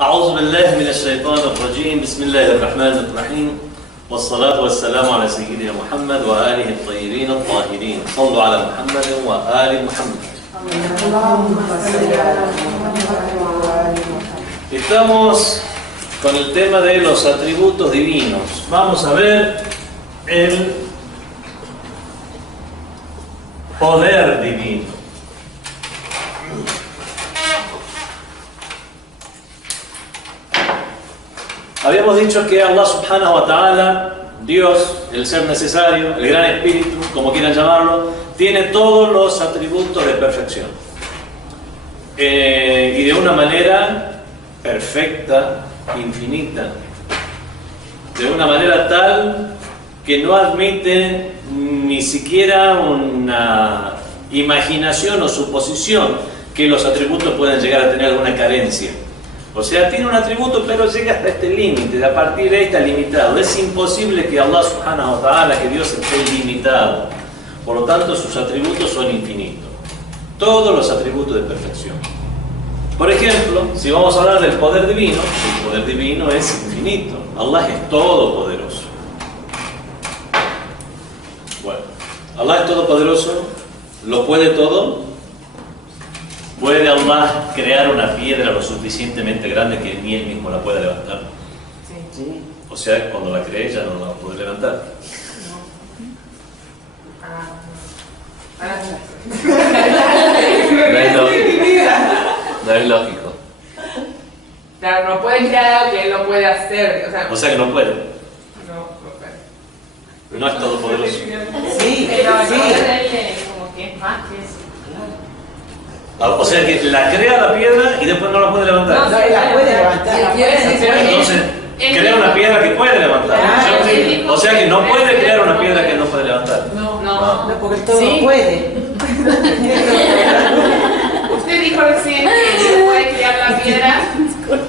أعوذ بالله من الشيطان الرجيم بسم الله الرحمن الرحيم والصلاة والسلام على سيدنا محمد وآله الطيبين الطاهرين صلوا على محمد وآل محمد. Estamos con el tema de los atributos divinos. Vamos a ver el poder divino. Habíamos dicho que Allah subhanahu wa ta'ala, Dios, el ser necesario, el gran espíritu, como quieran llamarlo, tiene todos los atributos de perfección. Y de una manera perfecta, infinita. De una manera tal que no admite ni siquiera una imaginación o suposición que los atributos puedan llegar a tener alguna carencia. O sea, tiene un atributo, pero llega hasta este límite, a partir de ahí está limitado. Es imposible que Allah subhanahu wa ta'ala, que Dios esté limitado. Por lo tanto, sus atributos son infinitos. Todos los atributos de perfección. Por ejemplo, si vamos a hablar del poder divino, el poder divino es infinito. Allah es todopoderoso. Bueno, Allah es todopoderoso, lo puede todo. ¿Puede Allah crear una piedra lo suficientemente grande que ni él mismo la pueda levantar? Sí. O sea, cuando la cree ya no la puede levantar. No es lógico. No es lógico. Claro, no puede crear algo que él no puede hacer. O sea que no puede. No puede. No es todopoderoso. Sí, Pero el sí. poder de él como que es más que eso. O sea que la crea la piedra y después no la puede levantar. No, él la puede levantar. Entonces, crea una piedra que puede levantar. O sea que no puede crear una piedra que no puede levantar. No. No, porque todo Sí. puede. Usted dijo recién que él puede crear la piedra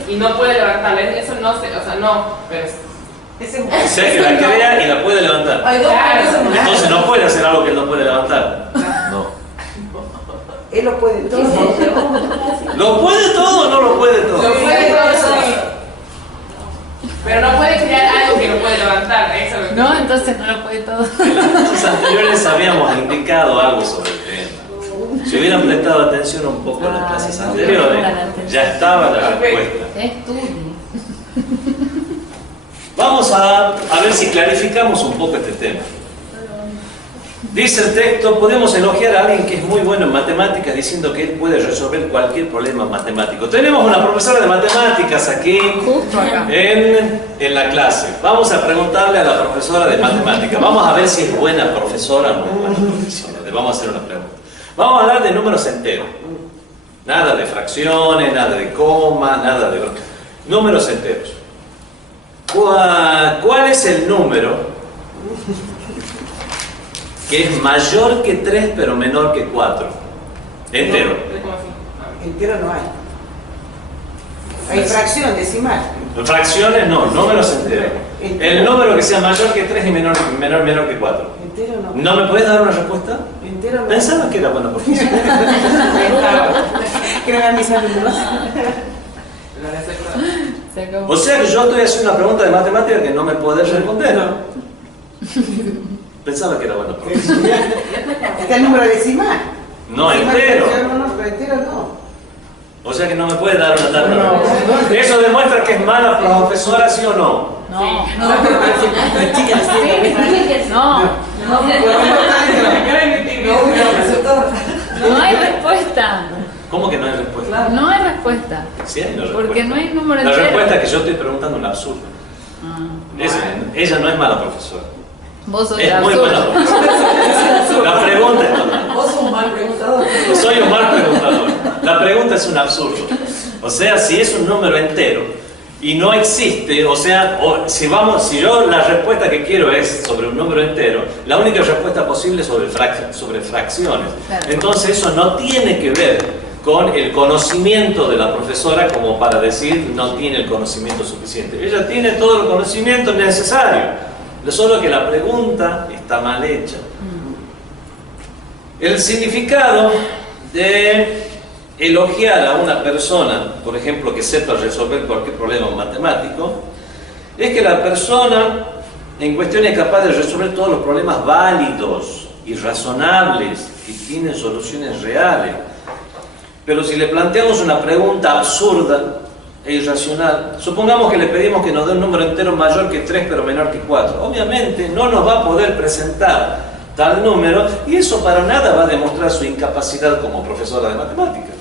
y no puede levantarla. Eso no sé, o sea, no, pero O sea que la crea y la puede levantar. Entonces no puede hacer algo que él no puede levantar. No. Él lo puede todo. ¿Lo puede todo o no lo puede todo? lo puede todo eso. Pero no puede crear algo que no puede levantar. Eso es lo que- No, entonces no lo puede todo. En las clases anteriores habíamos indicado algo sobre el tema. Si hubieran prestado atención un poco en las clases anteriores, ya estaba la respuesta. Estudie. Vamos a ver si clarificamos un poco este tema. Dice el texto, podemos elogiar a alguien que es muy bueno en matemáticas diciendo que él puede resolver cualquier problema matemático. Tenemos una profesora de matemáticas aquí Justo acá. en la clase. Vamos a preguntarle a la profesora de matemáticas. Vamos a ver si es buena profesora o no es buena profesora. Le vamos a hacer una pregunta. Vamos a hablar de números enteros. Nada de fracciones, nada de comas, nada de... Números enteros. ¿Cuál es el número que es mayor que 3 pero menor que 4? Entero. Es como así. Entero no hay. Hay fracción decimal. Fracciones no, números enteros. El número que sea mayor que 3 y menor que 4. Entero no. ¿No me puedes dar una respuesta? Entero no. Pensaba que era buena profesora. Creo que a mis alumnos. Se acabó. O sea que yo estoy haciendo una pregunta de matemática que no me podés responder. Pensaba que era buena profesora. Está el número decimal. No, Decimal, entero. No, pero entero no. O sea que no me puede dar una tabla. No. ¿Eso demuestra que es mala profesora, sí o no? No. Chicas, No hay respuesta. ¿Cómo que no hay respuesta? No hay respuesta. Sí hay una respuesta. Porque no hay número La entero. respuesta es que yo estoy preguntando un absurdo. Ella no es mala profesora. Vos sos Es el muy buena absurdo. profesora. La pregunta es total. Vos sos un mal preguntador. Soy un mal preguntador. La pregunta es un absurdo. O sea, si es un número entero y no existe, o sea, si yo la respuesta que quiero es sobre un número entero, la única respuesta posible es sobre fracciones. Claro. Entonces eso no tiene que ver con el conocimiento de la profesora como para decir no tiene el conocimiento suficiente. Ella tiene todo el conocimiento necesario. Solo que la pregunta está mal hecha. El significado de elogiar a una persona, por ejemplo, que sepa resolver cualquier problema matemático, es que la persona en cuestión es capaz de resolver todos los problemas válidos y razonables, que tienen soluciones reales. Pero si le planteamos una pregunta absurda e irracional, supongamos que le pedimos que nos dé un número entero mayor que 3 pero menor que 4, obviamente no nos va a poder presentar tal número, y eso para nada va a demostrar su incapacidad como profesora de matemáticas.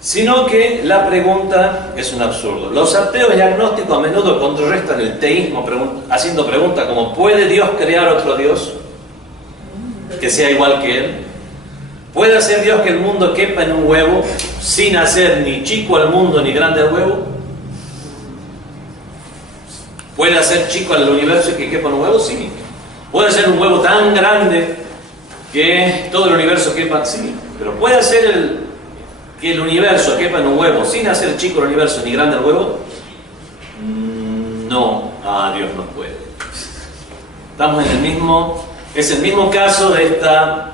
Sino que la pregunta es un absurdo. Los ateos y agnósticos a menudo contrarrestan el teísmo haciendo preguntas como: ¿puede Dios crear otro Dios que sea igual que Él? ¿Puede hacer Dios que el mundo quepa en un huevo sin hacer ni chico al mundo ni grande al huevo? ¿Puede hacer chico al universo y que quepa en un huevo? Sí. ¿Puede hacer un huevo tan grande que todo el universo quepa? Sí. Pero ¿puede hacer que el universo quepa en un huevo sin hacer chico el universo ni grande el huevo? No. Dios no puede. Estamos en el mismo... Es el mismo caso de esta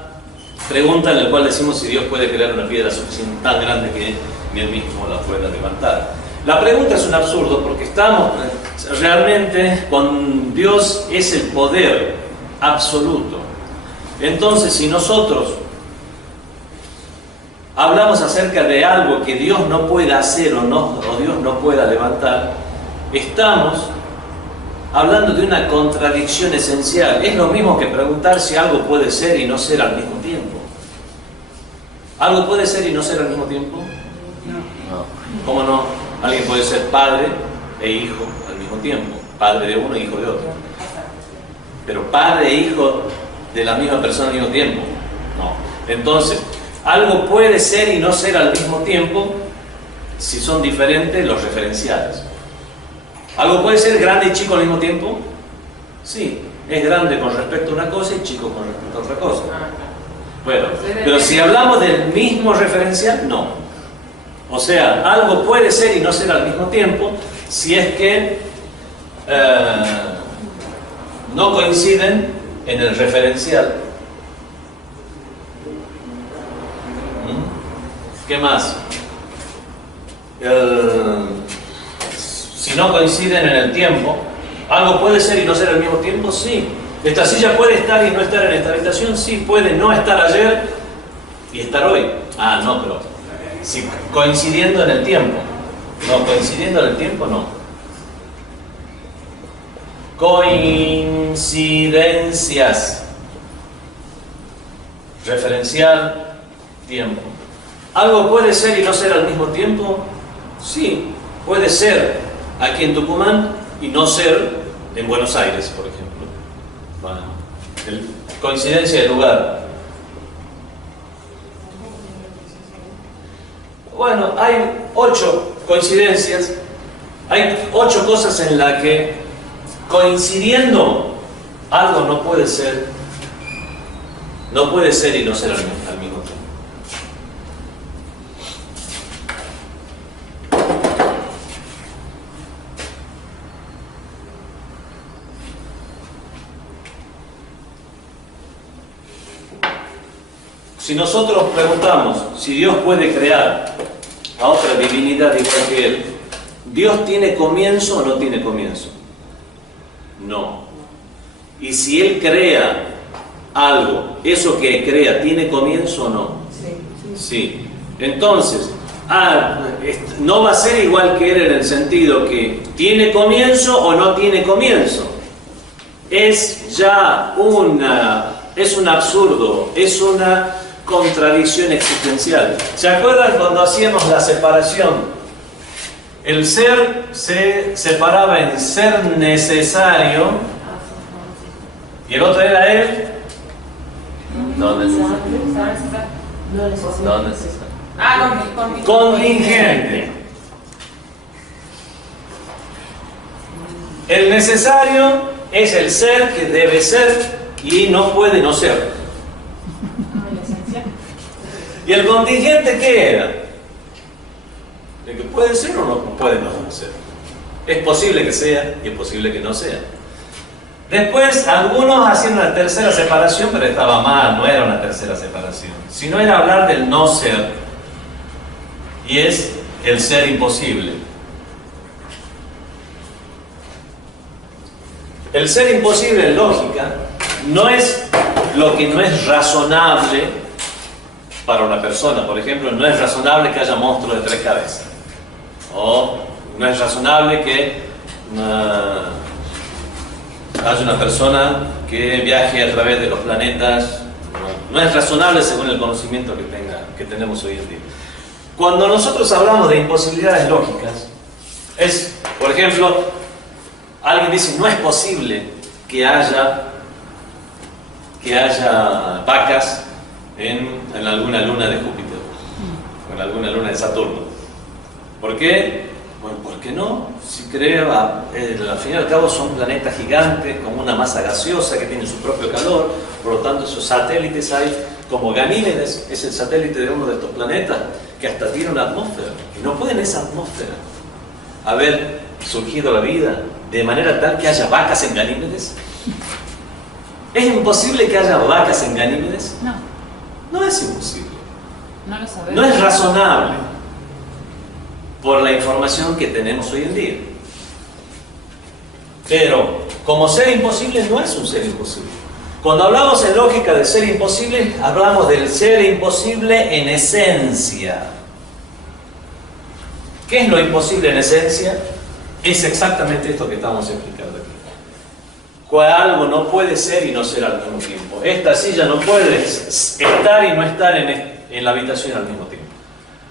pregunta en la cual decimos si Dios puede crear una piedra suficiente tan grande que ni Él mismo la pueda levantar. La pregunta es un absurdo porque estamos realmente con Dios, es el poder absoluto. Entonces, si nosotros hablamos acerca de algo que Dios no pueda hacer o Dios no pueda levantar, estamos hablando de una contradicción esencial. Es lo mismo que preguntar si algo puede ser y no ser al mismo tiempo. ¿Algo puede ser y no ser al mismo tiempo? No. ¿Cómo no? Alguien puede ser padre e hijo al mismo tiempo. Padre de uno e hijo de otro. Pero padre e hijo de la misma persona al mismo tiempo. No. Entonces, algo puede ser y no ser al mismo tiempo si son diferentes los referenciales. ¿Algo puede ser grande y chico al mismo tiempo? Sí, es grande con respecto a una cosa y chico con respecto a otra cosa. Bueno, pero si hablamos del mismo referencial, no. O sea, algo puede ser y no ser al mismo tiempo si es que no coinciden en el referencial. ¿Qué más? Si no coinciden en el tiempo, ¿algo puede ser y no ser al mismo tiempo? Sí. ¿Esta silla puede estar y no estar en esta habitación? Sí. ¿Puede no estar ayer y estar hoy? No, pero si coincidiendo en el tiempo. No, coincidiendo en el tiempo no. Coincidencias. Referencial, tiempo. ¿Algo puede ser y no ser al mismo tiempo? Sí. Puede ser aquí en Tucumán y no ser en Buenos Aires, por ejemplo. Bueno, coincidencia de lugar. Bueno, hay 8 coincidencias, hay 8 cosas en las que coincidiendo algo no puede ser y no ser al mismo tiempo. Si nosotros preguntamos si Dios puede crear a otra divinidad igual que Él, ¿Dios tiene comienzo o no tiene comienzo? No. Y si Él crea algo, ¿eso que crea tiene comienzo o no? Sí. Entonces, no va a ser igual que Él en el sentido que ¿tiene comienzo o no tiene comienzo? Es ya un absurdo, es una contradicción existencial. ¿Se acuerdan cuando hacíamos la separación? El ser se separaba en ser necesario y el otro era el no necesario. Contingente. El necesario es el ser que debe ser y no puede no ser. ¿Y el contingente qué era? ¿De que puede ser o no puede no ser? Es posible que sea y es posible que no sea. Después, algunos hacían una tercera separación, pero estaba mal, no era una tercera separación, sino era hablar del no ser, y es el ser imposible. El ser imposible en lógica no es lo que no es razonable para una persona. Por ejemplo, no es razonable que haya monstruos de 3 cabezas, o no es razonable que haya una persona que viaje a través de los planetas. No es razonable según el conocimiento que tenemos hoy en día. Cuando nosotros hablamos de imposibilidades lógicas, es, por ejemplo, alguien dice, no es posible que haya vacas en alguna luna de Júpiter, o en alguna luna de Saturno. ¿Por qué? Bueno, ¿por qué no? Si creo, al fin y al cabo son planetas gigantes con una masa gaseosa que tiene su propio calor, por lo tanto esos satélites hay, como Ganímedes, es el satélite de uno de estos planetas, que hasta tiene una atmósfera, y no puede en esa atmósfera haber surgido la vida de manera tal que haya vacas en Ganímedes. ¿Es imposible que haya vacas en Ganímedes? No, No es imposible, no lo sabemos. no es razonable por la información que tenemos hoy en día. Pero como ser imposible no es un ser imposible. Cuando hablamos en lógica de ser imposible, hablamos del ser imposible en esencia. ¿Qué es lo imposible en esencia? Es exactamente esto que estamos explicando aquí. Algo no puede ser y no ser al mismo tiempo. Esta silla no puede estar y no estar en la habitación al mismo tiempo.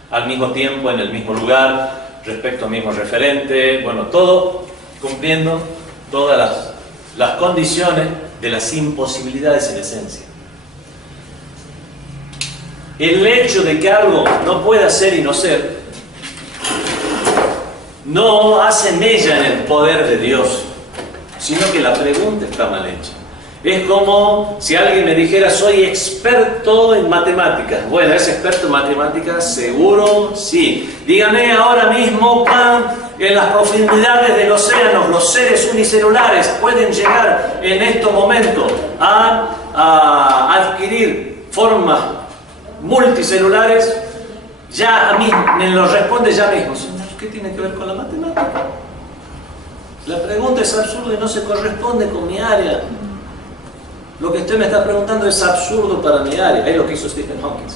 Al mismo tiempo, en el mismo lugar, respecto al mismo referente, bueno, todo cumpliendo todas las condiciones de las imposibilidades en esencia. El hecho de que algo no pueda ser y no ser no hace mella en el poder de Dios, sino que la pregunta está mal hecha. Es como si alguien me dijera, soy experto en matemáticas. Bueno, ¿es experto en matemáticas? Seguro, sí. Dígame ahora mismo, en las profundidades del océano, los seres unicelulares pueden llegar en estos momentos a adquirir formas multicelulares. Ya a mí me lo responde ya mismo. ¿Qué tiene que ver con la matemática? La pregunta es absurda y no se corresponde con mi área. Lo que usted me está preguntando es absurdo para mi área. Es lo que hizo Stephen Hawking,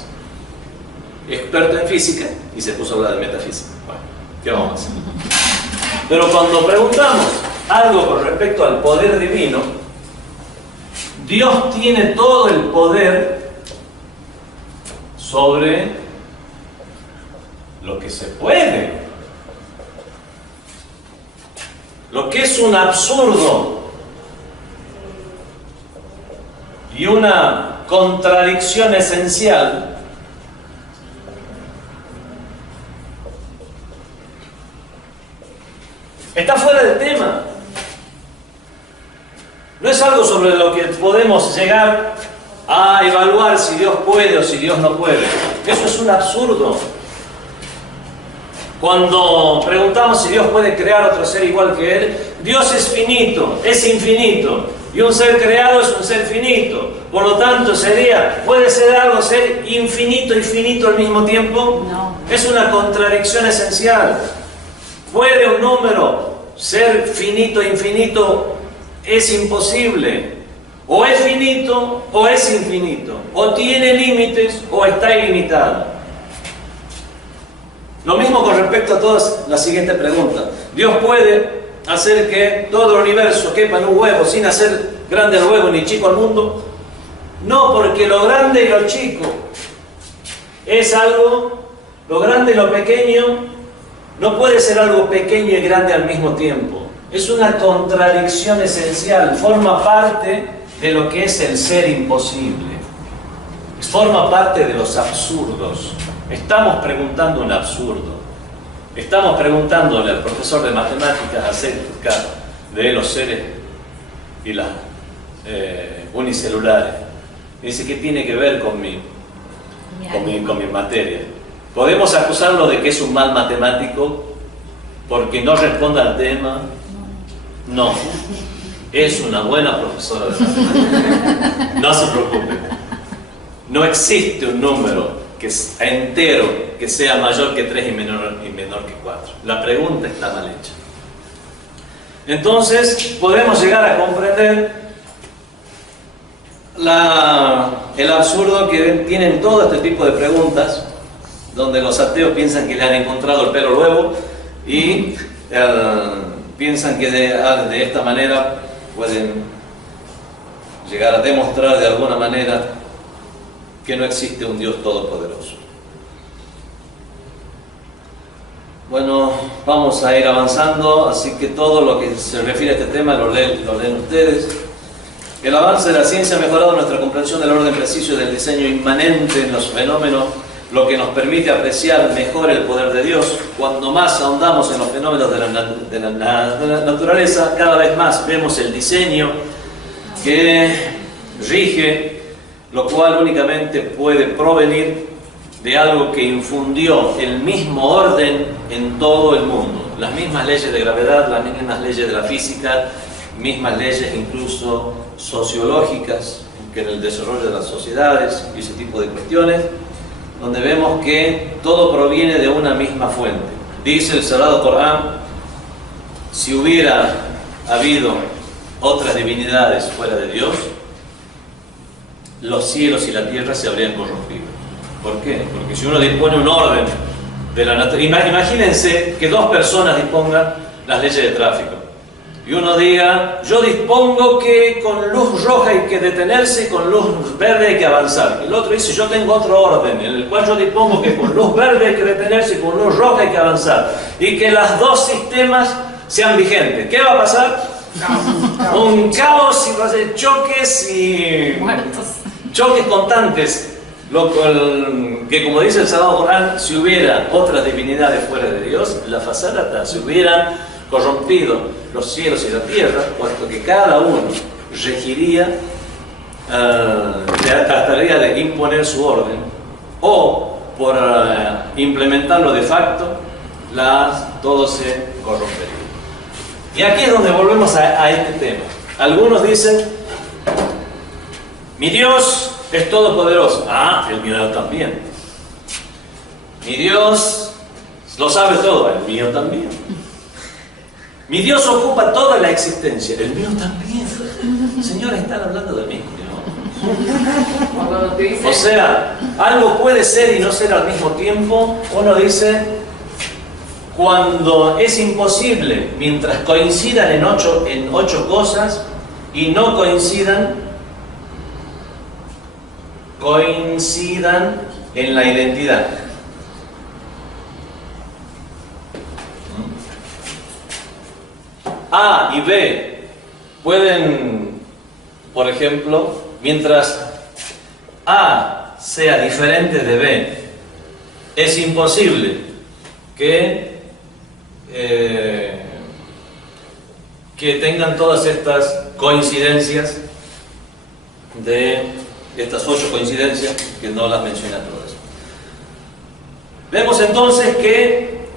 experto en física, y se puso a hablar de metafísica. Bueno, ¿qué vamos a hacer? Pero cuando preguntamos algo con respecto al poder divino, Dios tiene todo el poder sobre lo que se puede. Lo que es un absurdo y una contradicción esencial está fuera del tema. No es algo sobre lo que podemos llegar a evaluar si Dios puede o si Dios no puede. Eso es un absurdo. Cuando preguntamos si Dios puede crear otro ser igual que Él, Dios es finito, es infinito. Y un ser creado es un ser finito. Por lo tanto, ¿puede ser algo ser infinito y finito al mismo tiempo? No. Es una contradicción esencial. ¿Puede un número ser finito e infinito? Es imposible. O es finito o es infinito. O tiene límites o está ilimitado. Lo mismo con respecto a todas las siguientes preguntas. ¿Dios puede hacer que todo el universo quepa en un huevo sin hacer grande al huevo ni chico al mundo? No, porque lo grande y lo chico es algo, lo grande y lo pequeño no puede ser algo pequeño y grande al mismo tiempo. Es una contradicción esencial, forma parte de lo que es el ser imposible. Forma parte de los absurdos. Estamos preguntando un absurdo. Estamos preguntándole al profesor de matemáticas acerca de los seres y las unicelulares. Dice, ¿qué tiene que ver con mi materia? ¿Podemos acusarlo de que es un mal matemático porque no responde al tema? No. es una buena profesora de matemáticas. No se preocupe. No existe un número entero que sea mayor que 3 y menor que 4. La pregunta está mal hecha. Entonces, podemos llegar a comprender el absurdo que tienen todo este tipo de preguntas, donde los ateos piensan que le han encontrado el pelo al huevo y piensan que de esta manera pueden llegar a demostrar de alguna manera que no existe un Dios todopoderoso. Bueno, vamos a ir avanzando, así que todo lo que se refiere a este tema lo leen ustedes. El avance de la ciencia ha mejorado nuestra comprensión del orden preciso y del diseño inmanente en los fenómenos, lo que nos permite apreciar mejor el poder de Dios. Cuando más ahondamos en los fenómenos de la naturaleza, cada vez más vemos el diseño que rige, lo cual únicamente puede provenir de algo que infundió el mismo orden en todo el mundo. Las mismas leyes de gravedad, las mismas leyes de la física, mismas leyes incluso sociológicas, que en el desarrollo de las sociedades y ese tipo de cuestiones, donde vemos que todo proviene de una misma fuente. Dice el Sagrado Corán: si hubiera habido otras divinidades fuera de Dios, los cielos y la tierra se habrían corrompido. ¿Por qué? Porque si uno dispone un orden de la naturaleza, imagínense que dos personas dispongan las leyes de tráfico y uno diga: yo dispongo que con luz roja hay que detenerse y con luz verde hay que avanzar. El otro dice: yo tengo otro orden en el cual yo dispongo que con luz verde hay que detenerse y con luz roja hay que avanzar, y que los dos sistemas sean vigentes. ¿Qué va a pasar? Un caos y va a ser choques y Muertos. choques constantes. Que, como dice el Sagrado Corán, si hubiera otras divinidades fuera de Dios, la fasarata, se hubieran corrompido los cielos y la tierra, puesto que cada uno regiría, trataría de imponer su orden, o por implementarlo de facto, todo se corrompería. Y aquí es donde volvemos a este tema. Algunos dicen: mi Dios es todopoderoso. Ah, el mío también. Mi Dios lo sabe todo. El mío también. Mi Dios ocupa toda la existencia. El mío también. Señora, están hablando de mí, ¿no? O sea, algo puede ser y no ser al mismo tiempo. Uno dice: cuando es imposible, mientras coincidan en ocho cosas y no coincidan en la identidad. A y B pueden, por ejemplo, mientras A sea diferente de B, es imposible que tengan todas estas coincidencias, de estas 8 coincidencias, que no las menciona todas. Vemos entonces que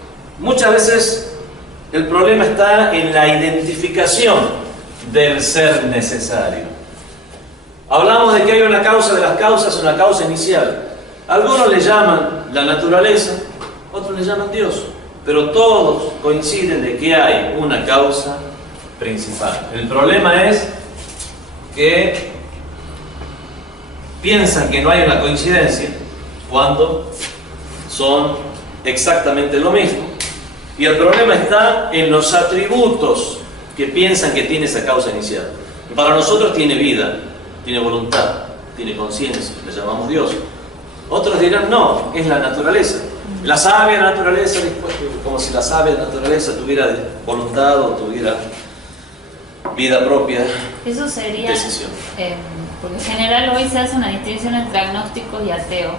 muchas veces el problema está en la identificación del ser necesario. Hablamos de que hay una causa de las causas, una causa inicial. Algunos le llaman la naturaleza, otros le llaman Dios, pero todos coinciden de que hay una causa principal. El problema es que piensan que no hay una coincidencia cuando son exactamente lo mismo. Y el problema está en los atributos que piensan que tiene esa causa inicial. Para nosotros tiene vida, tiene voluntad, tiene conciencia, le llamamos Dios. Otros dirán: no, es la naturaleza. La sabia naturaleza, como si la sabia naturaleza tuviera voluntad o tuviera vida propia. Eso sería, decisión. porque en general hoy se hace una distinción entre agnósticos y ateos.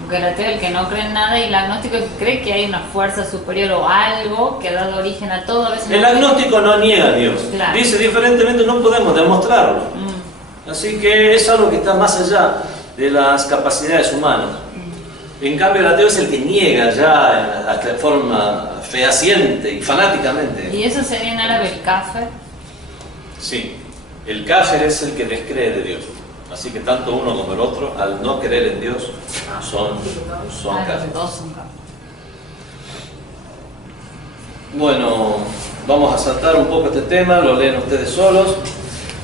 Porque el ateo es el que no cree en nada, y el agnóstico es el que cree que hay una fuerza superior o algo que ha dado origen a todo. A veces el agnóstico no niega a Dios. Claro. Dice diferentemente: no podemos demostrarlo. Así que es algo que está más allá de las capacidades humanas. En cambio, el ateo es el que niega ya de forma fehaciente y fanáticamente. ¿Y eso sería en árabe el kafir? Sí. El kafir es el que descree de Dios. Así que tanto uno como el otro, al no creer en Dios, son kafir. Todos son kafir. Bueno, vamos a saltar un poco este tema, lo leen ustedes solos.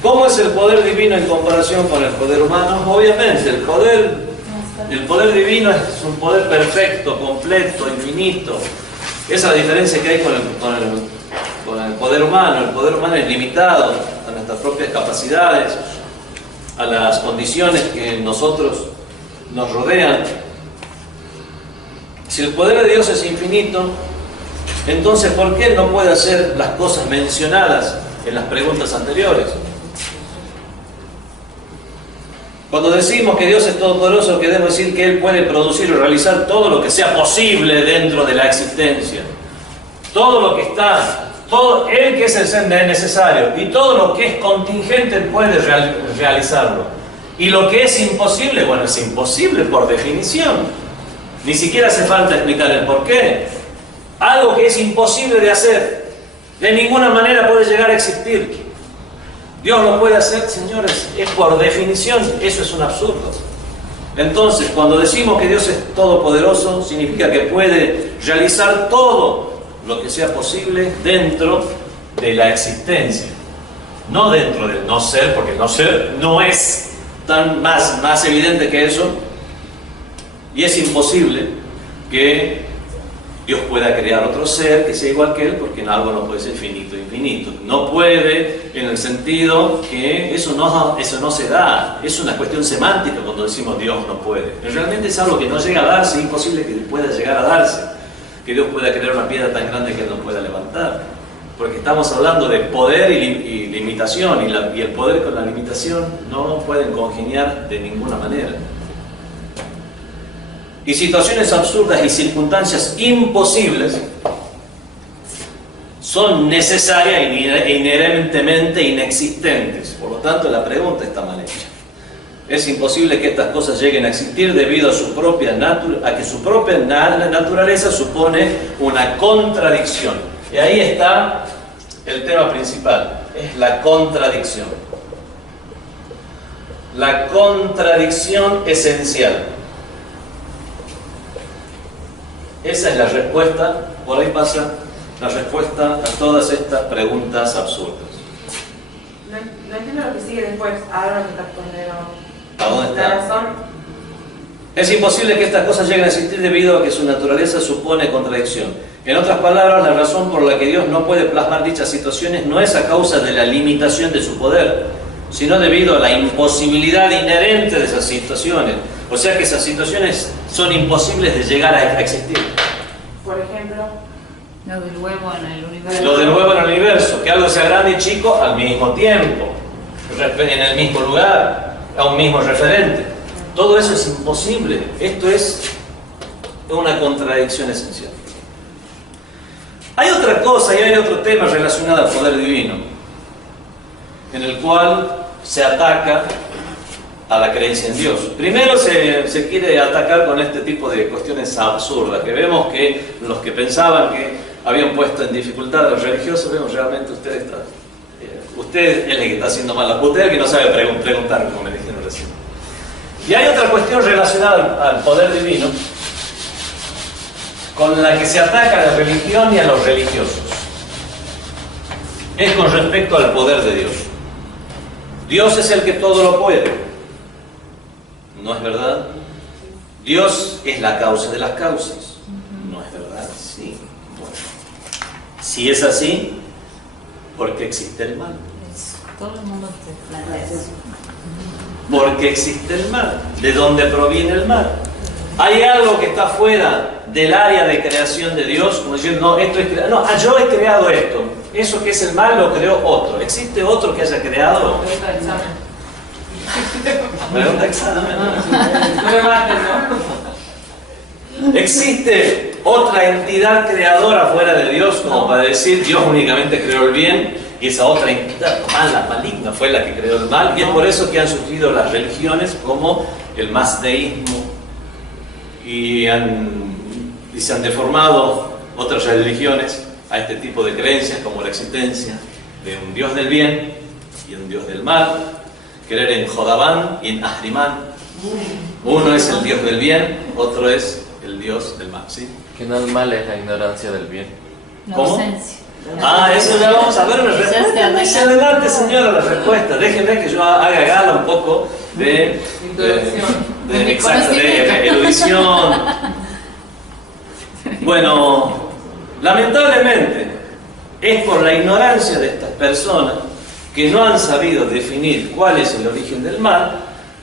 ¿Cómo es el poder divino en comparación con el poder humano? Obviamente, el poder divino es un poder perfecto, completo, infinito. Esa es la diferencia que hay con el poder humano. El poder humano es limitado a nuestras propias capacidades, a las condiciones que nosotros nos rodean. Si el poder de Dios es infinito, entonces ¿por qué no puede hacer las cosas mencionadas en las preguntas anteriores? Cuando decimos que Dios es todopoderoso, queremos decir que Él puede producir o realizar todo lo que sea posible dentro de la existencia. Todo lo que está, Él que es el ser necesario, y todo lo que es contingente Él puede realizarlo. Y lo que es imposible, bueno, es imposible por definición. Ni siquiera hace falta explicar el por qué. Algo que es imposible de hacer, de ninguna manera puede llegar a existir. Dios lo puede hacer, señores, es por definición, eso es un absurdo. Entonces, cuando decimos que Dios es todopoderoso, significa que puede realizar todo lo que sea posible dentro de la existencia. No dentro del no ser, porque no ser no es tan más evidente que eso. Y es imposible que Dios pueda crear otro ser que sea igual que Él, porque en algo no puede ser finito, infinito. No puede en el sentido que eso no se da. Es una cuestión semántica cuando decimos Dios no puede. Pero realmente es algo que no llega a darse, es imposible que pueda llegar a darse. Que Dios pueda crear una piedra tan grande que Él no pueda levantar. Porque estamos hablando de poder y limitación, y el poder con la limitación no pueden congeniar de ninguna manera. Y situaciones absurdas y circunstancias imposibles son necesarias e inherentemente inexistentes. Por lo tanto, la pregunta está mal hecha. Es imposible que estas cosas lleguen a existir debido a que su propia naturaleza supone una contradicción. Y ahí está el tema principal, es la contradicción. La contradicción esencial. Esa es la respuesta, por ahí pasa la respuesta a todas estas preguntas absurdas. No entiendo lo que sigue después. Ahora me respondieron. ¿A dónde está? La razón. Es imposible que estas cosas lleguen a existir debido a que su naturaleza supone contradicción. En otras palabras, la razón por la que Dios no puede plasmar dichas situaciones no es a causa de la limitación de su poder, sino debido a la imposibilidad inherente de esas situaciones. O sea que esas situaciones son imposibles de llegar a existir. Por ejemplo, Lo del huevo en el universo. Lo del huevo en el universo, que algo sea grande y chico al mismo tiempo, en el mismo lugar, a un mismo referente. Todo eso es imposible. Esto es una contradicción esencial. Hay otra cosa y hay otro tema relacionado al poder divino, en el cual se ataca a la creencia en Dios. Primero se quiere atacar con este tipo de cuestiones absurdas, que vemos que los que pensaban que habían puesto en dificultad a los religiosos, vemos realmente usted es el que está haciendo mal, usted es el que no sabe preguntar, como me dijeron recién. Y hay otra cuestión relacionada al poder divino, con la que se ataca a la religión y a los religiosos. Es con respecto al poder de Dios. Dios es el que todo lo puede. ¿No es verdad? Dios es la causa de las causas. ¿No es verdad? Sí. Bueno. Si es así, ¿por qué existe el mal? Todo el mundo te plantea eso. ¿Por qué existe el mal? ¿De dónde proviene el mal? ¿Hay algo que está fuera del área de creación de Dios? Como diciendo, no, esto es yo he creado esto. Eso que es el mal lo creó otro. ¿Existe otro que haya creado? Pregunta examen. No me maten, ¿no? ¿Existe otra entidad creadora fuera de Dios como para decir Dios únicamente creó el bien y esa otra entidad mala, maligna fue la que creó el mal? Y es por eso que han surgido las religiones como el masdeísmo y se han deformado otras religiones a este tipo de creencias como la existencia de un Dios del bien y un Dios del mal, creer en Jodabán y en Ahrimán. Uno es el Dios del bien, otro es el Dios del mal, ¿sí? Que no el mal es la ignorancia del bien. La ¿Cómo? ausencia. Eso ya vamos a ver una Ya se respuesta. adelanta. Más adelante, señora, la respuesta. Déjeme que yo haga gala un poco de mi exacto, de conocimiento. erudición. Bueno, lamentablemente es por la ignorancia de estas personas que no han sabido definir cuál es el origen del mal,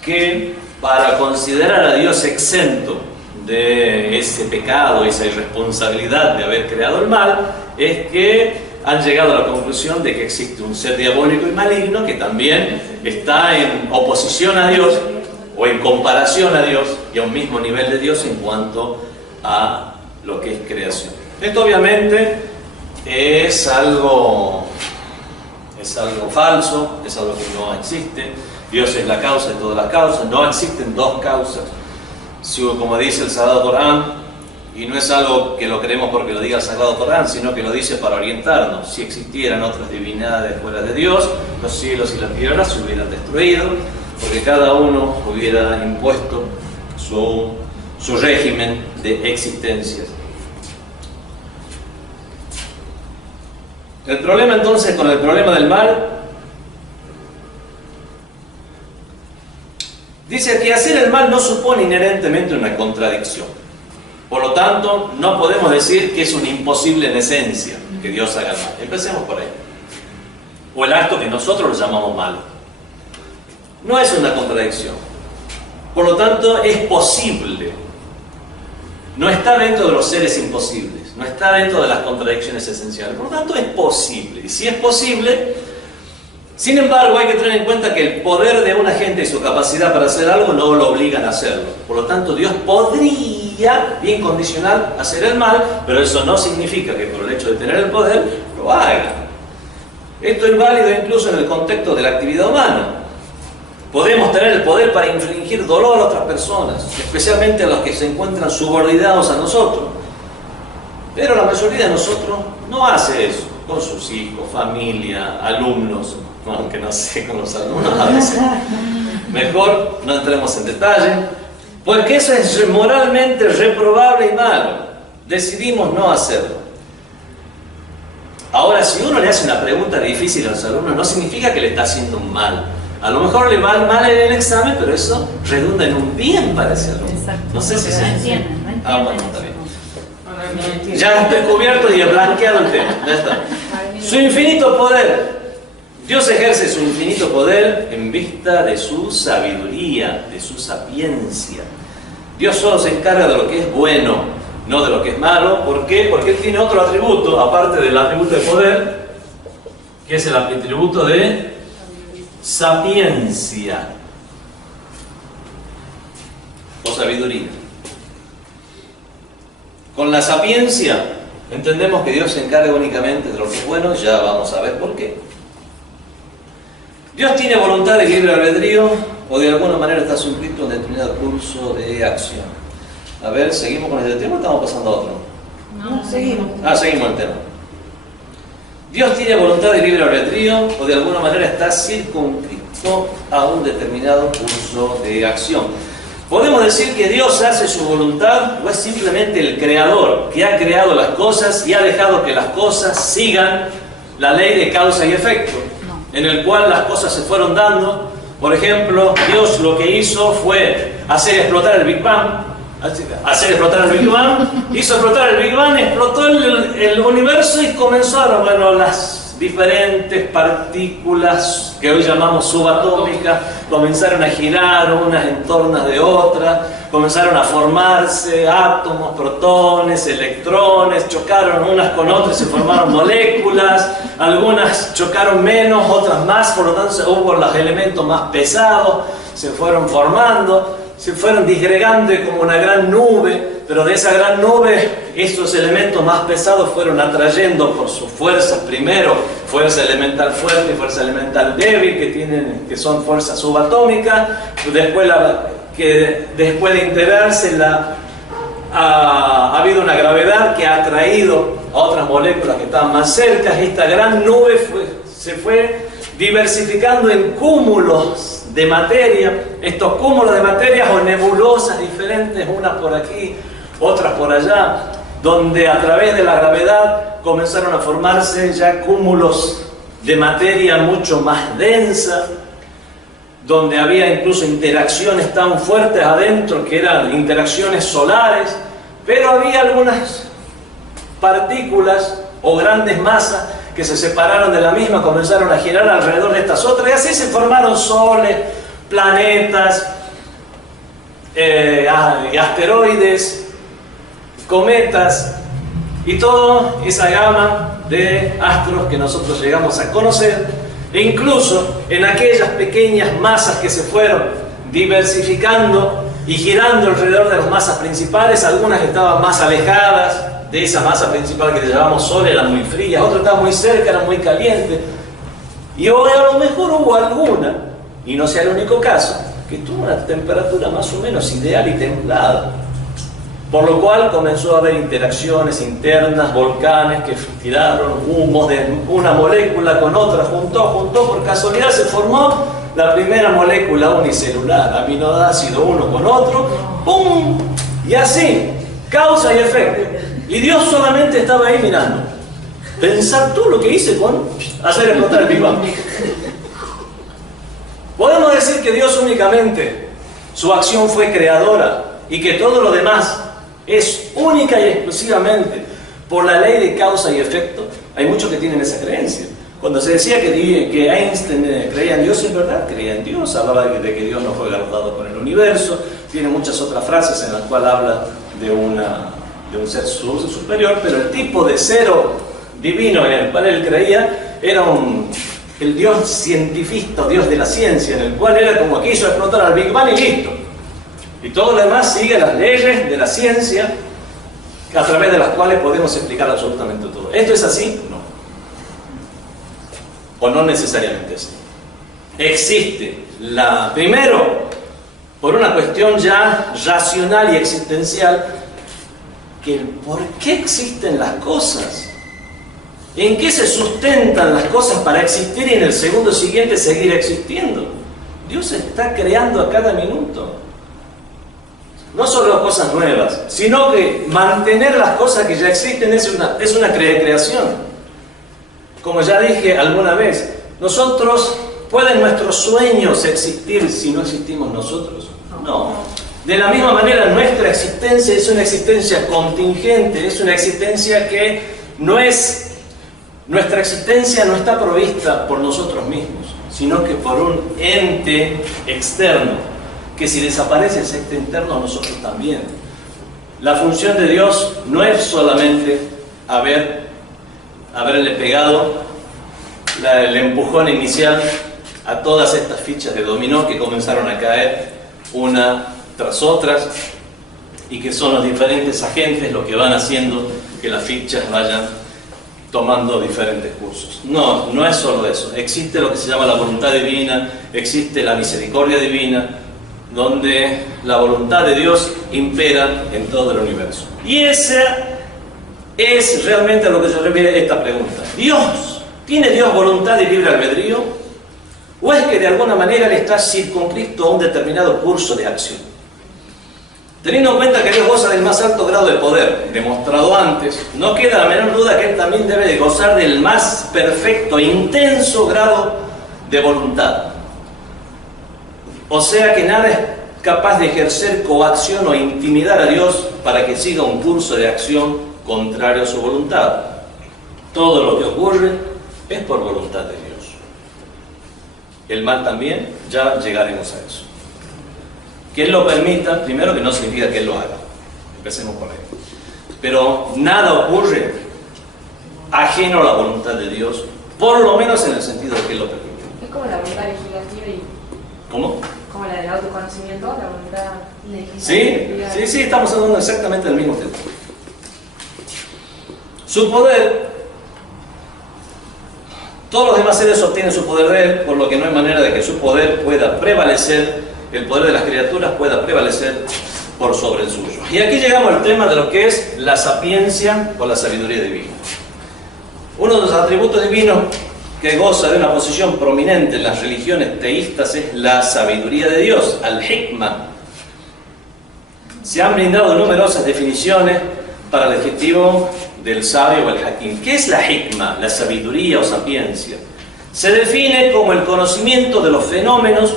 que para considerar a Dios exento de ese pecado, esa irresponsabilidad de haber creado el mal, es que han llegado a la conclusión de que existe un ser diabólico y maligno que también está en oposición a Dios o en comparación a Dios y a un mismo nivel de Dios en cuanto a lo que es creación. Esto obviamente es algo falso, es algo que no existe. Dios es la causa de todas las causas, no existen dos causas. Como dice el Sagrado Corán, y no es algo que lo creemos porque lo diga el Sagrado Corán, sino que lo dice para orientarnos. Si existieran otras divinidades fuera de Dios, los cielos y la tierra se hubieran destruido, porque cada uno hubiera impuesto su régimen de existencias. El problema entonces con el problema del mal, dice que hacer el mal no supone inherentemente una contradicción. Por lo tanto, no podemos decir que es un imposible en esencia que Dios haga el mal. Empecemos por ahí. O el acto que nosotros lo llamamos malo. No es una contradicción. Por lo tanto, es posible. No está dentro de los seres imposibles. No está dentro de las contradicciones esenciales. Por lo tanto, es posible. Y si es posible, sin embargo, hay que tener en cuenta que el poder de una gente y su capacidad para hacer algo no lo obligan a hacerlo. Por lo tanto, Dios podría, bien condicional, hacer el mal, pero eso no significa que por el hecho de tener el poder, lo haga. Esto es válido incluso en el contexto de la actividad humana. Podemos tener el poder para infligir dolor a otras personas, especialmente a los que se encuentran subordinados a nosotros. Pero la mayoría de nosotros no hace eso, con sus hijos, familia, alumnos, aunque no sé con los alumnos a veces. Mejor no entremos en detalle, porque eso es moralmente reprobable y malo. Decidimos no hacerlo. Ahora, si uno le hace una pregunta difícil a los alumnos, no significa que le está haciendo un mal. A lo mejor le va mal en el examen, pero eso redunda en un bien para ese alumno. Exacto. No sé si se entiende. No entienden. Ah, bueno, está bien. Ya estoy cubierto y he blanqueado el tema. Ya está. Su infinito poder. Dios ejerce su infinito poder en vista de su sabiduría, de su sapiencia. Dios solo se encarga de lo que es bueno, no de lo que es malo. ¿Por qué? Porque Él tiene otro atributo, aparte del atributo de poder, que es el atributo de sapiencia o sabiduría. Con la sapiencia entendemos que Dios se encarga únicamente de lo que es bueno. Ya vamos a ver por qué. Dios tiene voluntad de libre albedrío o de alguna manera está suscrito a un determinado curso de acción. A ver, ¿seguimos con este tema o estamos pasando a otro? No, seguimos. Seguimos el tema. Dios tiene voluntad de libre albedrío o de alguna manera está circunscrito a un determinado curso de acción. ¿Podemos decir que Dios hace su voluntad o es simplemente el creador que ha creado las cosas y ha dejado que las cosas sigan la ley de causa y efecto, en el cual las cosas se fueron dando? Por ejemplo, Dios lo que hizo fue hacer explotar el Big Bang. Hizo explotar el Big Bang, explotó el universo y comenzaron, las diferentes partículas que hoy llamamos subatómicas, comenzaron a girar unas en torno de otras, comenzaron a formarse átomos, protones, electrones, chocaron unas con otras y se formaron moléculas, algunas chocaron menos, otras más, por lo tanto hubo los elementos más pesados, se fueron formando, se fueron disgregando como una gran nube, pero de esa gran nube esos elementos más pesados fueron atrayendo por sus fuerzas, primero fuerza elemental fuerte y fuerza elemental débil, que son fuerzas subatómicas, después de integrarse ha habido una gravedad que ha atraído a otras moléculas que estaban más cerca. Esta gran nube se fue diversificando en cúmulos de materia, estos cúmulos de materias o nebulosas diferentes, unas por aquí, otras por allá, donde a través de la gravedad comenzaron a formarse ya cúmulos de materia mucho más densa, donde había incluso interacciones tan fuertes adentro que eran interacciones solares, pero había algunas partículas o grandes masas que se separaron de la misma, comenzaron a girar alrededor de estas otras, y así se formaron soles, planetas, asteroides, cometas, y toda esa gama de astros que nosotros llegamos a conocer, e incluso en aquellas pequeñas masas que se fueron diversificando y girando alrededor de las masas principales, algunas estaban más alejadas de esa masa principal que le llamamos Sol, eran muy frías, otras estaban muy cerca, eran muy calientes, y hoy a lo mejor hubo alguna, y no sea el único caso, que tuvo una temperatura más o menos ideal y templada, por lo cual comenzó a haber interacciones internas, volcanes que tiraron humos de una molécula con otra, juntó, por casualidad se formó la primera molécula unicelular, aminoácido uno con otro, ¡pum! Y así, causa y efecto. Y Dios solamente estaba ahí mirando. Pensar tú lo que hice con hacer explotar el Big Bang. Podemos decir que Dios únicamente, su acción fue creadora y que todo lo demás es única y exclusivamente por la ley de causa y efecto. Hay muchos que tienen esa creencia. Cuando se decía que Einstein creía en Dios, es verdad, creía en Dios, hablaba de que Dios no fue galardado con el universo, tiene muchas otras frases en las cuales habla de un ser superior, pero el tipo de cero divino en el cual él creía era el Dios científico, Dios de la ciencia, en el cual era como que hizo explotar al Big Bang y listo. Y todo lo demás sigue las leyes de la ciencia a través de las cuales podemos explicar absolutamente todo. ¿Esto es así? No. O no necesariamente así. Existe primero, por una cuestión ya racional y existencial, que ¿por qué existen las cosas? ¿En qué se sustentan las cosas para existir y en el segundo siguiente seguir existiendo? Dios está creando a cada minuto. No solo cosas nuevas, sino que mantener las cosas que ya existen es una creación. Como ya dije alguna vez, ¿pueden nuestros sueños existir si no existimos nosotros? No. De la misma manera, nuestra existencia es una existencia contingente, es una existencia que nuestra existencia no está provista por nosotros mismos, sino que por un ente externo, que si desaparece ese ente interno, nosotros también. La función de Dios no es solamente haberle pegado el empujón inicial a todas estas fichas de dominó que comenzaron a caer una tras otras y que son los diferentes agentes los que van haciendo que las fichas vayan tomando diferentes cursos. No es solo eso. Existe lo que se llama la voluntad divina, existe la misericordia divina, donde la voluntad de Dios impera en todo el universo. Y esa es realmente a lo que se refiere esta pregunta. ¿Tiene Dios voluntad y libre albedrío? ¿O es que de alguna manera le está circunscrito a un determinado curso de acción? Teniendo en cuenta que Dios goza del más alto grado de poder, demostrado antes, no queda la menor duda que Él también debe de gozar del más perfecto e intenso grado de voluntad. O sea que nada es capaz de ejercer coacción o intimidar a Dios para que siga un curso de acción contrario a su voluntad. Todo lo que ocurre es por voluntad de Dios. El mal también, ya llegaremos a eso. Que Él lo permita, primero que no significa que Él lo haga. Empecemos por ahí. Pero nada ocurre ajeno a la voluntad de Dios, por lo menos en el sentido de que Él lo permite. Es como la voluntad legislativa y... ¿Cómo? Como la del autoconocimiento, la voluntad legislativa. Sí, estamos hablando exactamente del mismo tema. Su poder, todos los demás seres obtienen su poder de Él, por lo que no hay manera de que su poder pueda prevalecer, el poder de las criaturas pueda prevalecer por sobre el suyo. Y aquí llegamos al tema de lo que es la sapiencia o la sabiduría divina. Uno de los atributos divinos que que goza de una posición prominente en las religiones teístas es la sabiduría de Dios, al-hikmah. Se han brindado numerosas definiciones para el adjetivo del sabio o el hakim. ¿Qué es la hikmah, la sabiduría o sapiencia? Se define como el conocimiento de los fenómenos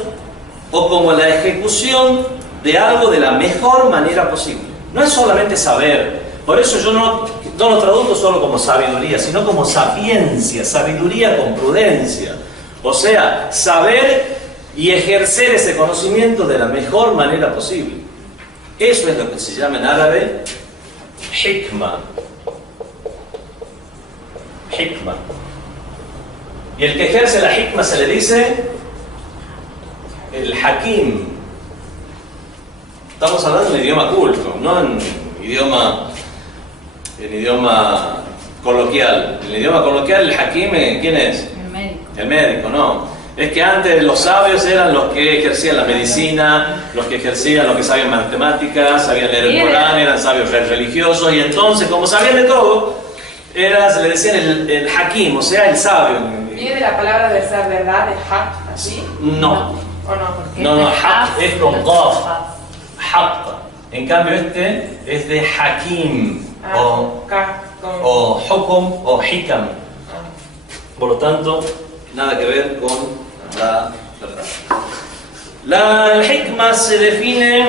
o como la ejecución de algo de la mejor manera posible. No es solamente saber, por eso yo no lo traduzco solo como sabiduría, sino como sapiencia, sabiduría con prudencia. O sea, saber y ejercer ese conocimiento de la mejor manera posible. Eso es lo que se llama en árabe hikmah. Hikmah. Y el que ejerce la hikmah se le dice el hakim. Estamos hablando en idioma culto, no en idioma coloquial. En el idioma coloquial, el hakim, ¿quién es? El médico. El médico, no. Es que antes los sabios eran los que ejercían la medicina, los que sabían matemáticas, sabían leer el Corán, eran sabios religiosos, y entonces, como sabían de todo, se le decían el hakim, o sea, el sabio. ¿Viene de la palabra de ser verdad, de haq, así? No. ¿O no? No, haq es con qaf. Haq. En cambio este es de hakim o hukum o hikam. Por lo tanto, nada que ver con la verdad. La hikmah se define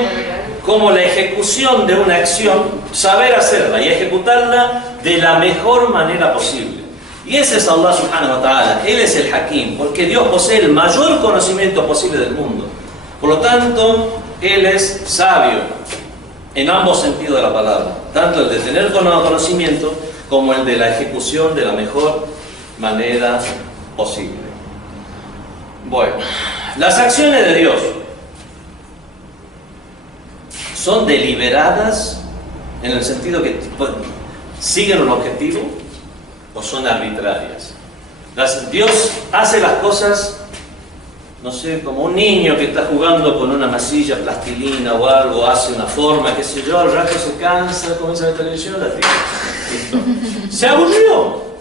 como la ejecución de una acción, saber hacerla y ejecutarla de la mejor manera posible. Y ese es Allah subhanahu wa ta'ala. Él es el hakim, porque Dios posee el mayor conocimiento posible del mundo. Por lo tanto, Él es sabio en ambos sentidos de la palabra, tanto el de tener conocimiento como el de la ejecución de la mejor manera posible. Bueno, las acciones de Dios son deliberadas en el sentido que siguen un objetivo o son arbitrarias. Dios hace las cosas, no sé, como un niño que está jugando con una masilla, plastilina o algo, hace una forma, qué sé yo, al rato se cansa, comienza a ver televisión, la tira. Listo. Se aburrió.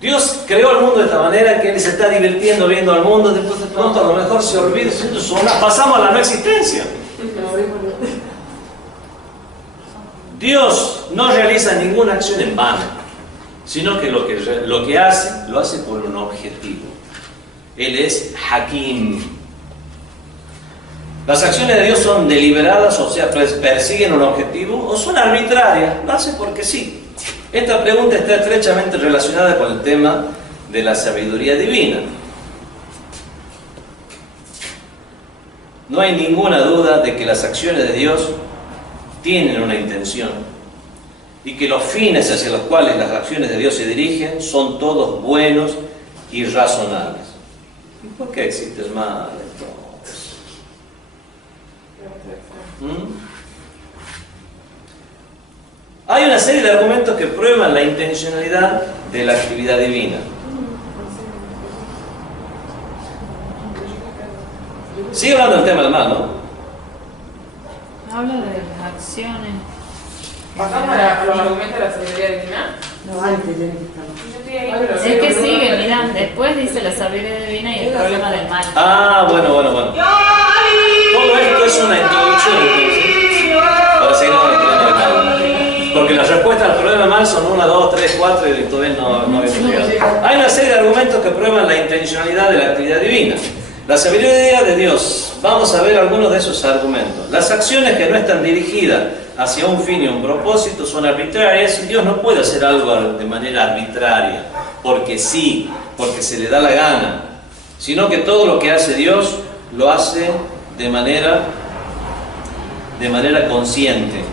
Dios creó el mundo de esta manera que Él se está divirtiendo viendo al mundo, después de pronto a lo mejor se olvida, pasamos a la no existencia. Dios no realiza ninguna acción en vano, sino que lo que hace, lo hace por un objetivo. Él es Hakim. Las acciones de Dios son deliberadas, o sea, persiguen un objetivo, o son arbitrarias, lo hace porque sí. Esta pregunta está estrechamente relacionada con el tema de la sabiduría divina. No hay ninguna duda de que las acciones de Dios tienen una intención y que los fines hacia los cuales las acciones de Dios se dirigen son todos buenos y razonables. ¿Y por qué existe el mal entonces? Hay una serie de argumentos que prueban la intencionalidad de la actividad divina. Sigue hablando del tema del mal, ¿no? Habla de las acciones. ¿Pasamos a los argumentos de la sabiduría divina? No, antes de empezar. Yo estoy ahí, pero... Es que sigue, mira, después dice la sabiduría divina y el problema del mal. Ah, bueno. Todo esto es una introducción, entonces, para seguir con el problema del mal. Porque las respuestas al problema del mal son 1, 2, 3, 4 y todavía no habíamos llegado. Hay una serie de argumentos que prueban la intencionalidad de la actividad divina. La sabiduría de Dios, vamos a ver algunos de esos argumentos. Las acciones que no están dirigidas hacia un fin y un propósito son arbitrarias, y Dios no puede hacer algo de manera arbitraria, porque sí, porque se le da la gana, sino que todo lo que hace Dios lo hace de manera consciente.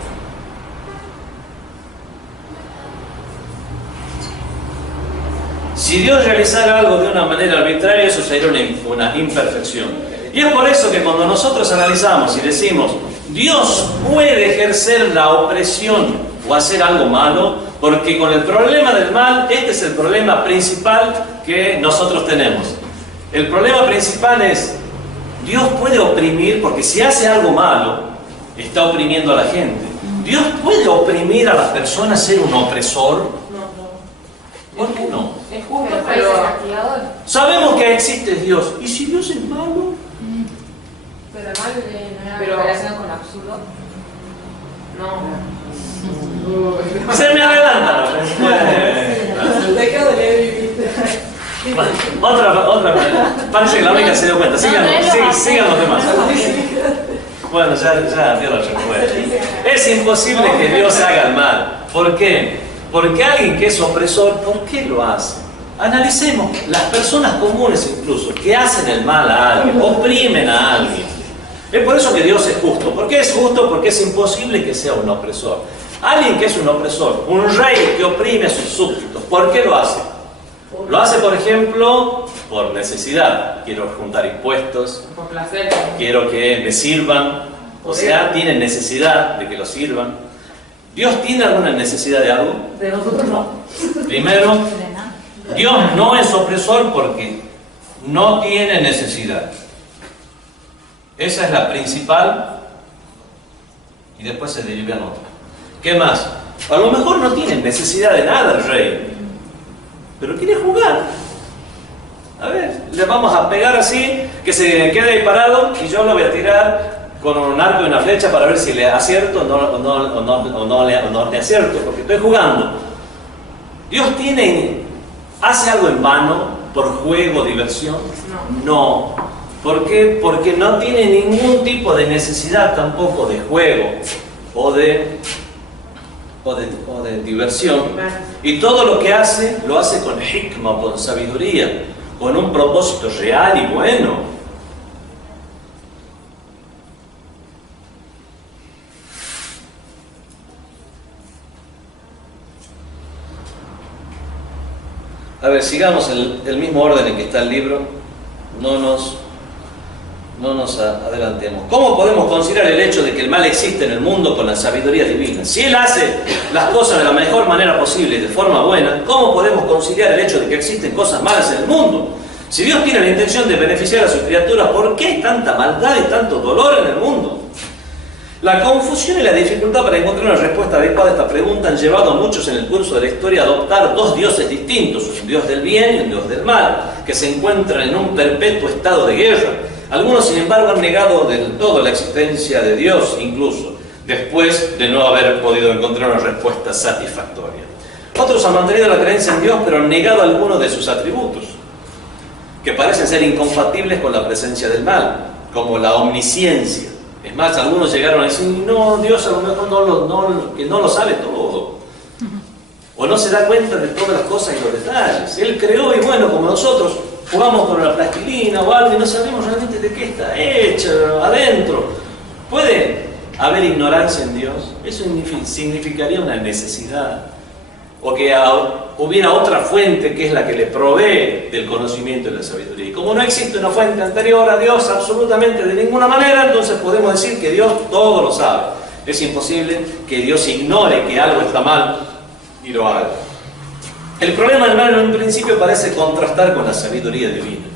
Si Dios realizara algo de una manera arbitraria, eso sería una imperfección. Y es por eso que cuando nosotros analizamos y decimos, Dios puede ejercer la opresión o hacer algo malo, porque con el problema del mal, este es el problema principal que nosotros tenemos. El problema principal es, Dios puede oprimir, porque si hace algo malo, está oprimiendo a la gente. Dios puede oprimir a las personas, ser un opresor. ¿Por qué no? Es justo pero- es castigador. Sabemos que existe Dios. ¿Y si Dios es malo? Pero mal no era Pero- relación con lo absurdo. No. Se me adelanta la respuesta. Deja de leer. Bueno, otra manera. Parece que la única se dio cuenta. Sigan, sigan los demás. Bueno, ya dio la respuesta. Es imposible que Dios haga el mal. ¿Por qué? Porque alguien que es opresor, ¿por qué lo hace? Analicemos las personas comunes incluso, que hacen el mal a alguien, oprimen a alguien. Es por eso que Dios es justo. ¿Por qué es justo? Porque es imposible que sea un opresor. Alguien que es un opresor, un rey que oprime a sus súbditos, ¿por qué lo hace? Lo hace, por ejemplo, por necesidad. Quiero juntar impuestos, Por placer. quiero que me sirvan, o sea, tienen necesidad de que lo sirvan. ¿Dios tiene alguna necesidad de algo? De nosotros no. Primero, De nada. Dios no es opresor porque no tiene necesidad. Esa es la principal y después se derivan otras. ¿Qué más? A lo mejor no tiene necesidad de nada el rey, pero quiere jugar. A ver, le vamos a pegar así, que se quede ahí parado y yo lo voy a tirar con un arco y una flecha para ver si le acierto o no le acierto, porque estoy jugando. ¿Dios hace algo en vano por juego, diversión? No. ¿Por qué? Porque no tiene ningún tipo de necesidad tampoco de juego o de diversión. Y todo lo que hace, lo hace con hikma, con sabiduría, con un propósito real y bueno. A ver, sigamos el mismo orden en que está el libro. No nos adelantemos. ¿Cómo podemos considerar el hecho de que el mal existe en el mundo con la sabiduría divina? Si Él hace las cosas de la mejor manera posible y de forma buena, ¿cómo podemos conciliar el hecho de que existen cosas malas en el mundo? Si Dios tiene la intención de beneficiar a sus criaturas, ¿por qué hay tanta maldad y tanto dolor en el mundo? La confusión y la dificultad para encontrar una respuesta adecuada a esta pregunta han llevado a muchos en el curso de la historia a adoptar dos dioses distintos, un dios del bien y un dios del mal, que se encuentran en un perpetuo estado de guerra. Algunos, sin embargo, han negado del todo la existencia de Dios, incluso después de no haber podido encontrar una respuesta satisfactoria. Otros han mantenido la creencia en Dios, pero han negado algunos de sus atributos, que parecen ser incompatibles con la presencia del mal, como la omnisciencia. Es más, algunos llegaron a decir, no, Dios a lo mejor que no lo sabe todo, o no se da cuenta de todas las cosas y los detalles. Él creó y bueno, como nosotros jugamos con la plastilina o algo y no sabemos realmente de qué está hecha adentro. ¿Puede haber ignorancia en Dios? Eso significaría una necesidad, o que hubiera otra fuente que es la que le provee del conocimiento y la sabiduría. Y como no existe una fuente anterior a Dios absolutamente de ninguna manera, entonces podemos decir que Dios todo lo sabe. Es imposible que Dios ignore que algo está mal y lo haga. El problema, hermano, en un principio parece contrastar con la sabiduría divina.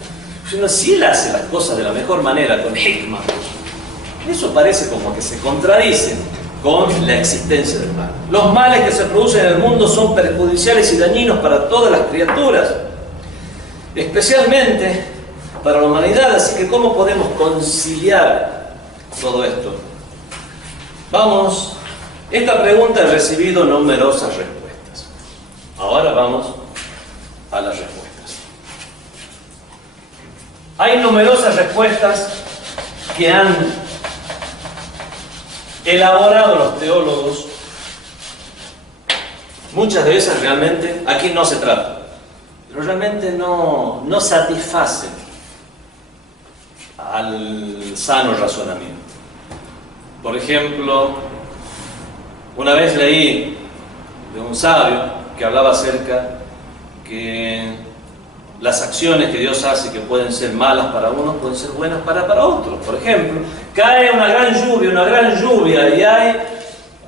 Si Él hace las cosas de la mejor manera, con hikmah, eso parece como que se contradice con la existencia del mal. Los males que se producen en el mundo son perjudiciales y dañinos para todas las criaturas, especialmente para la humanidad. Así que, ¿cómo podemos conciliar todo esto? Vamos, esta pregunta ha recibido numerosas respuestas. Ahora vamos a las respuestas. Hay numerosas respuestas que han elaborado los teólogos. Muchas de esas realmente, aquí no se trata, pero realmente no satisfacen al sano razonamiento. Por ejemplo, una vez leí de un sabio que hablaba acerca que las acciones que Dios hace, que pueden ser malas para unos, pueden ser buenas para otros. Por ejemplo, cae una gran lluvia y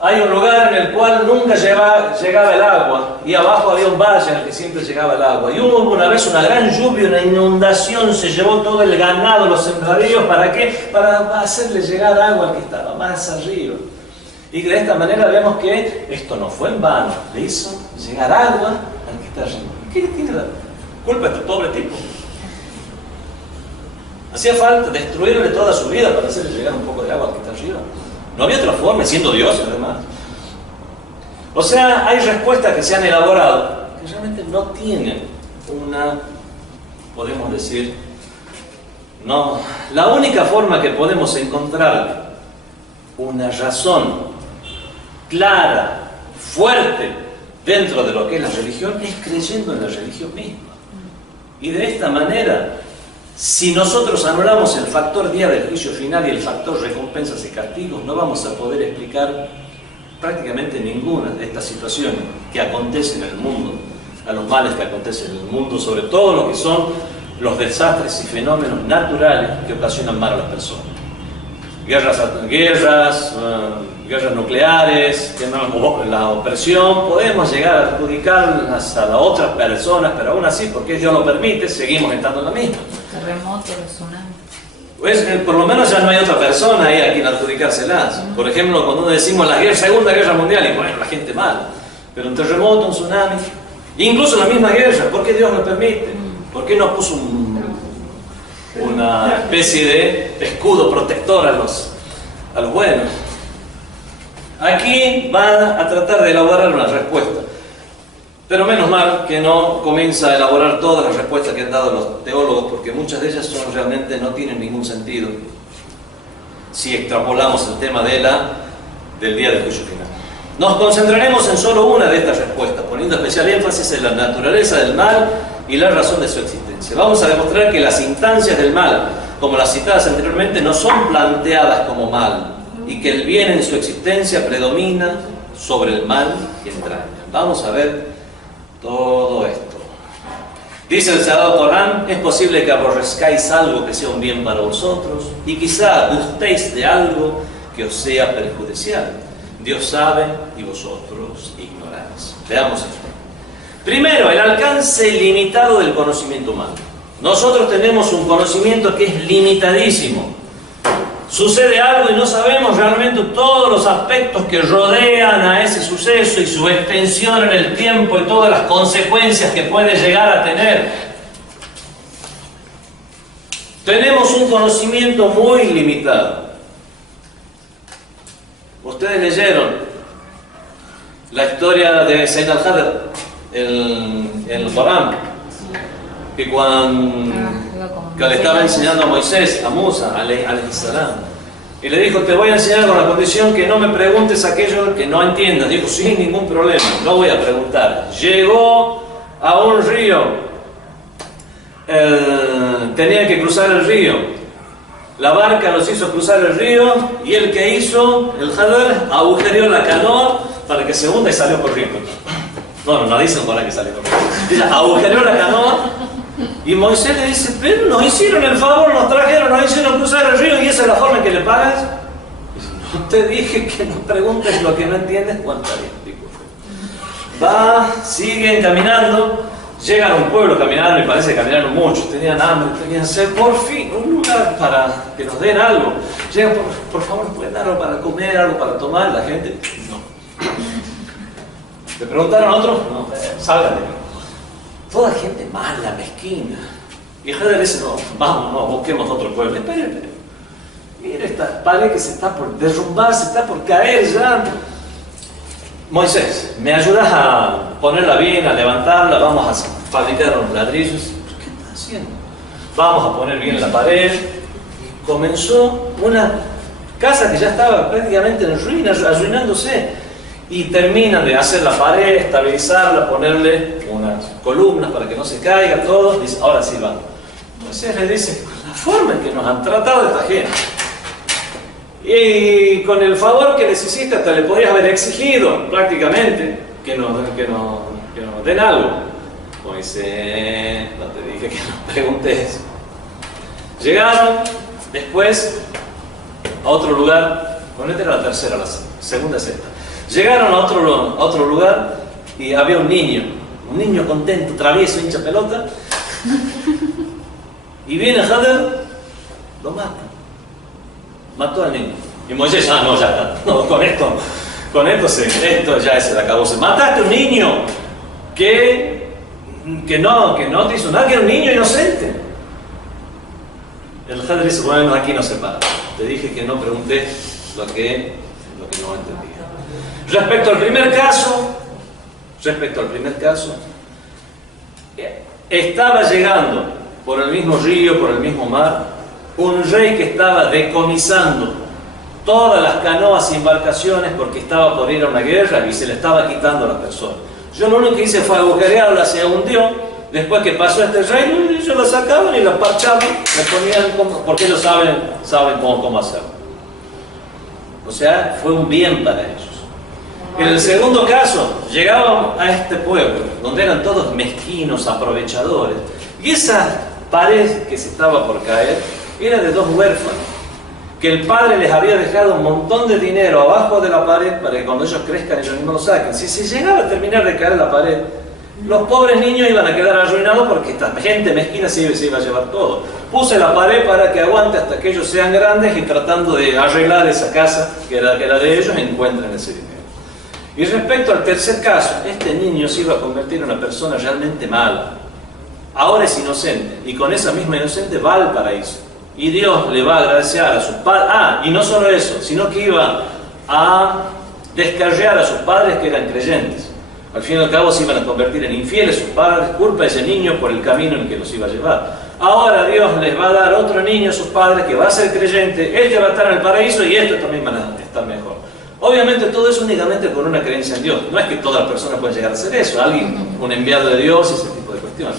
hay un lugar en el cual nunca llegaba el agua, y abajo había un valle en el que siempre llegaba el agua. Y hubo una vez una gran lluvia, una inundación, se llevó todo el ganado, los sembradíos. ¿Para qué? Para hacerle llegar agua al que estaba más arriba. Y de esta manera vemos que esto no fue en vano, le hizo llegar agua al que está arriba. ¿Qué tiene la culpa de este pobre tipo. Hacía falta destruirle toda su vida para hacerle llegar un poco de agua que está arriba. No había otra forma, siendo Dios además. O sea, hay respuestas que se han elaborado que realmente no tienen una, podemos decir, no, la única forma que podemos encontrar una razón clara, fuerte, dentro de lo que es la religión, es creyendo en la religión misma. Y de esta manera, si nosotros anulamos el factor día del juicio final y el factor recompensas y castigos, no vamos a poder explicar prácticamente ninguna de estas situaciones que acontecen en el mundo, a los males que acontecen en el mundo, sobre todo lo que son los desastres y fenómenos naturales que ocasionan mal a las personas. Guerras nucleares, la opresión, podemos llegar a adjudicarlas a las otras personas, pero aún así, porque Dios lo permite, seguimos estando en la misma. Terremotos, tsunamis. Pues, por lo menos ya no hay otra persona ahí a quien adjudicárselas. Por ejemplo, cuando decimos la Segunda Guerra Mundial, y bueno, la gente mala, pero un terremoto, un tsunami, incluso la misma guerra, ¿por qué Dios lo permite? ¿Por qué no puso una especie de escudo protector a los buenos? Aquí va a tratar de elaborar una respuesta, pero menos mal que no comienza a elaborar todas las respuestas que han dado los teólogos, porque muchas de ellas realmente no tienen ningún sentido si extrapolamos el tema del día del juicio final. Nos concentraremos en solo una de estas respuestas, poniendo especial énfasis en la naturaleza del mal y la razón de su existencia. Vamos a demostrar que las instancias del mal, como las citadas anteriormente, no son planteadas como mal, y que el bien en su existencia predomina sobre el mal que entraña. Vamos a ver todo esto. Dice el Sagrado Corán: es posible que aborrezcáis algo que sea un bien para vosotros, y quizá gustéis de algo que os sea perjudicial. Dios sabe y vosotros ignoráis. Veamos esto. Primero, el alcance limitado del conocimiento humano. Nosotros tenemos un conocimiento que es limitadísimo. Sucede algo y no sabemos realmente todos los aspectos que rodean a ese suceso y su extensión en el tiempo y todas las consecuencias que puede llegar a tener. Tenemos un conocimiento muy limitado. Ustedes leyeron la historia de Sayyid al-Khadr en el Corán, que cuando le estaba enseñando a Moisés, a Musa, alayhi salam, y le dijo: te voy a enseñar con la condición que no me preguntes aquello que no entiendas. Dijo: sin ningún problema, no voy a preguntar. Llegó a un río, tenía que cruzar el río. La barca los hizo cruzar el río, y el que hizo, el Khadr, agujereó la canoa para que se hunda y salió corriendo. No dicen por ahí que salió corriendo. Agujereó la canoa, y Moisés le dice: pero nos hicieron el favor, nos trajeron, nos hicieron cruzar el río, y esa es la forma en que le pagas. Dice: no te dije que no preguntes lo que no entiendes. ¿Cuánta bien? Siguen caminando. Llegan a un pueblo, caminaron, y parece que caminaron mucho, tenían hambre, tenían sed, por fin, un lugar para que nos den algo. Llegan: por favor, ¿nos pueden dar algo para comer, algo para tomar? La gente: no. ¿Le preguntaron a otros? No, salgan de aquí. Toda gente mala, mezquina. Y Khadr dice: no, vamos, busquemos otro pueblo. Espere. Mira esta pared que se está por derrumbar, se está por caer ya. Moisés, ¿me ayudas a ponerla bien, a levantarla? Vamos a fabricar unos ladrillos. ¿Qué está haciendo? Vamos a poner bien la pared. Y comenzó una casa que ya estaba prácticamente en ruinas, arruinándose. Y terminan de hacer la pared, estabilizarla, ponerle unas columnas para que no se caiga todo. Dice: ahora sí vamos. Moisés le dice: la forma en que nos han tratado esta gente, y con el favor que les hiciste, hasta le podrías haber exigido prácticamente que nos den algo. Moisés, no te dije que nos preguntes. Llegaron después a otro lugar. Bueno, esta era la tercera, la segunda es esta. Llegaron a otro lugar, y había un niño contento, travieso, hincha pelota, y viene Khadr, lo mata. Mató al niño. Y Moisés: con esto ya se le acabó. Mataste a un niño que que no te hizo nada, que era un niño inocente. El Hadr dice, bueno, aquí no se para. Te dije que no pregunté lo que no entendía. Respecto al primer caso, estaba llegando por el mismo río, por el mismo mar, un rey que estaba decomisando todas las canoas y embarcaciones porque estaba por ir a una guerra y se le estaba quitando a las personas. Yo lo único que hice fue agujerearla, se hundió. Después que pasó este rey, ellos la sacaban y la parchaban, la ponían porque ellos saben cómo hacerlo. O sea, fue un bien para ellos. En el segundo caso, llegaban a este pueblo, donde eran todos mezquinos, aprovechadores, y esa pared que se estaba por caer era de dos huérfanos, que el padre les había dejado un montón de dinero abajo de la pared para que cuando ellos crezcan ellos mismos lo saquen. Si se llegaba a terminar de caer la pared, los pobres niños iban a quedar arruinados porque esta gente mezquina se iba a llevar todo. Puse la pared para que aguante hasta que ellos sean grandes y tratando de arreglar esa casa que era de ellos encuentren ese dinero. Y respecto al tercer caso, este niño se iba a convertir en una persona realmente mala. Ahora es inocente y con esa misma inocente va al paraíso. Y Dios le va a agradecer a sus padres. Y no solo eso, sino que iba a descarriar a sus padres que eran creyentes. Al fin y al cabo se iban a convertir en infieles sus padres, culpa de ese niño por el camino en que los iba a llevar. Ahora Dios les va a dar otro niño a sus padres que va a ser creyente, este va a estar en el paraíso y estos también van a estar mejor. Obviamente todo eso únicamente con una creencia en Dios. No es que todas las personas pueden llegar a hacer eso, alguien, un enviado de Dios y ese tipo de cuestiones.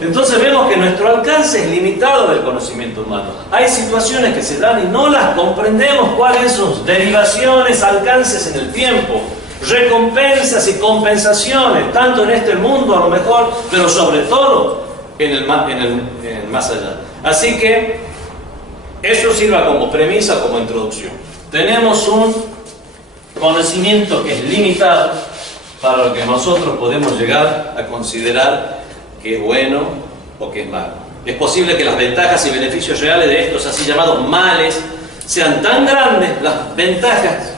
Entonces vemos que nuestro alcance es limitado del conocimiento humano. Hay situaciones que se dan y no las comprendemos cuáles son sus derivaciones, alcances en el tiempo, recompensas y compensaciones, tanto en este mundo a lo mejor, pero sobre todo en el más allá. Así que eso sirva como premisa, como introducción. Tenemos un conocimiento que es limitado para lo que nosotros podemos llegar a considerar que es bueno o que es malo. Es posible que las ventajas y beneficios reales de estos así llamados males sean tan grandes, las ventajas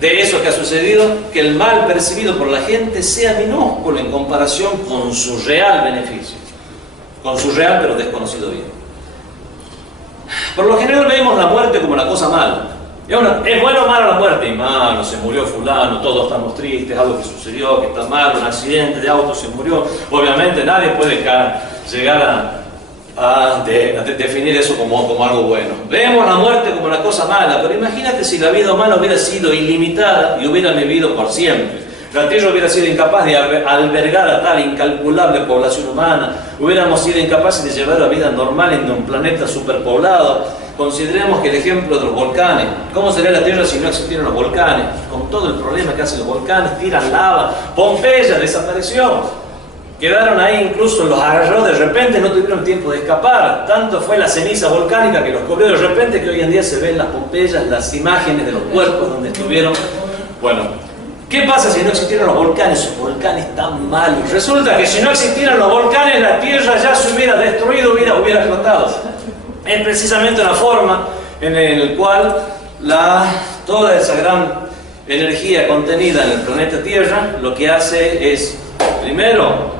de eso que ha sucedido, que el mal percibido por la gente sea minúsculo en comparación con su real beneficio, con su real pero desconocido bien. Por lo general vemos la muerte como una cosa mala. ¿Es bueno o malo la muerte? Y malo, se murió fulano, todos estamos tristes, algo que sucedió, que está mal, un accidente de auto, se murió. Obviamente nadie puede llegar a definir eso como algo bueno. Vemos la muerte como una cosa mala, pero imagínate si la vida humana hubiera sido ilimitada y hubiera vivido por siempre. La Tierra hubiera sido incapaz de albergar a tal incalculable población humana, hubiéramos sido incapaces de llevar la vida normal en un planeta superpoblado. Consideremos que el ejemplo de los volcanes, ¿cómo sería la Tierra si no existieran los volcanes? Con todo el problema que hacen los volcanes, tiran lava. Pompeya desapareció, quedaron ahí, incluso los agarró de repente, no tuvieron tiempo de escapar. Tanto fue la ceniza volcánica que los cubrió de repente que hoy en día se ven las Pompeyas, las imágenes de los cuerpos donde estuvieron. Bueno, ¿qué pasa si no existieran los volcanes? Esos volcanes tan malos. Resulta que si no existieran los volcanes, la Tierra ya se hubiera destruido, hubiera explotado. Es precisamente una forma en la cual toda esa gran energía contenida en el planeta Tierra lo que hace es, primero,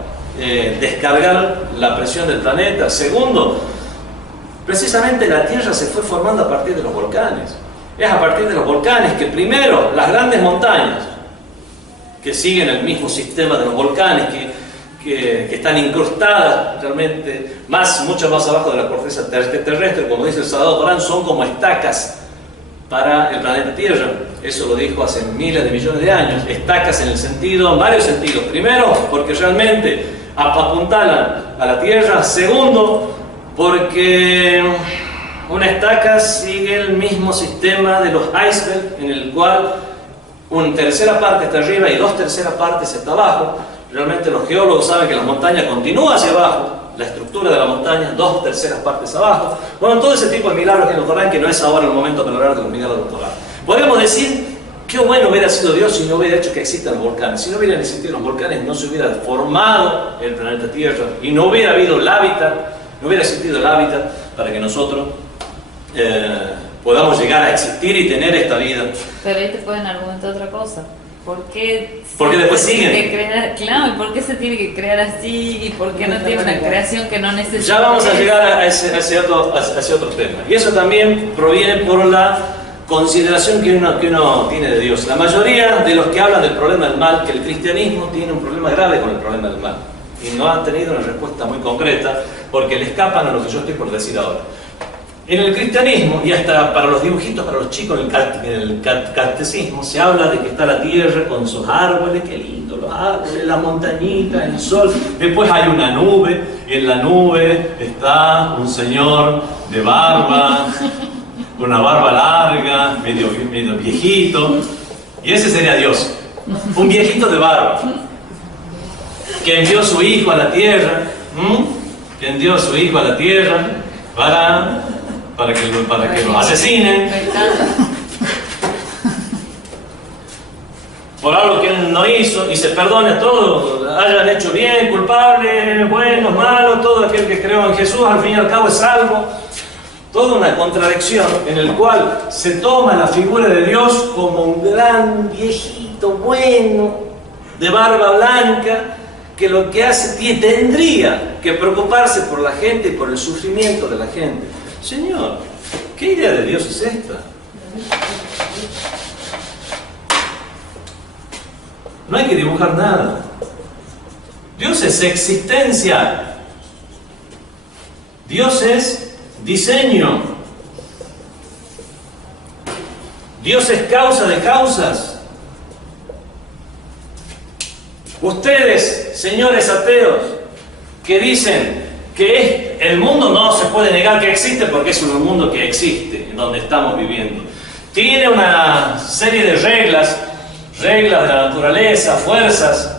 descargar la presión del planeta. Segundo, precisamente la Tierra se fue formando a partir de los volcanes. Es a partir de los volcanes que primero las grandes montañas, que siguen el mismo sistema de los volcanes, que están incrustadas realmente mucho más abajo de la corteza terrestre, como dice el Sagrado Corán, son como estacas para el planeta Tierra. Eso lo dijo hace miles de millones de años. Estacas en varios sentidos. Primero, porque realmente apuntalan a la Tierra. Segundo, porque una estaca sigue el mismo sistema de los icebergs, en el cual una tercera parte está arriba y 2/3 partes está abajo. Realmente los geólogos saben que la montaña continúa hacia abajo, la estructura de la montaña, 2/3 partes abajo. Bueno, todo ese tipo de milagros que nos Corán, que no es ahora el momento para hablar de los milagros del Corán. Podemos decir, qué bueno hubiera sido Dios si no hubiera hecho que existan los volcanes. Si no hubieran existido los volcanes, no se hubiera formado el planeta Tierra y no hubiera habido el hábitat, no hubiera existido el hábitat para que nosotros podamos llegar a existir y tener esta vida. Pero ahí te pueden argumentar otra cosa. ¿por qué? Porque después se tiene siguen. que crear, claro, ¿y por qué se tiene que crear así? ¿Y por qué no tiene una creación que no necesita? Ya vamos a llegar a ese otro tema. Y eso también proviene por la consideración que uno tiene de Dios. La mayoría de los que hablan del problema del mal, que el cristianismo tiene un problema grave con el problema del mal. Y no han tenido una respuesta muy concreta porque le escapan a lo que yo estoy por decir ahora. En el cristianismo, y hasta para los dibujitos, para los chicos, en el catecismo, se habla de que está la tierra con sus árboles, qué lindo, los árboles, la montañita, el sol. Después hay una nube, en la nube está un señor de barba, con una barba larga, medio viejito, y ese sería Dios, un viejito de barba, que envió a su hijo a la tierra, que envió a su hijo a la tierra para que los asesinen por algo que él no hizo, y se perdone a todos, hayan hecho bien, culpables, buenos, malos, todo aquel que creó en Jesús al fin y al cabo es salvo. Toda una contradicción en el cual se toma la figura de Dios como un gran viejito bueno de barba blanca que lo que hace tendría que preocuparse por la gente y por el sufrimiento de la gente. Señor, ¿qué idea de Dios es esta? No hay que dibujar nada. Dios es existencia. Dios es diseño. Dios es causa de causas. Ustedes, señores ateos, que dicen que el mundo no se puede negar que existe porque es un mundo que existe, en donde estamos viviendo. Tiene una serie de reglas de la naturaleza, fuerzas,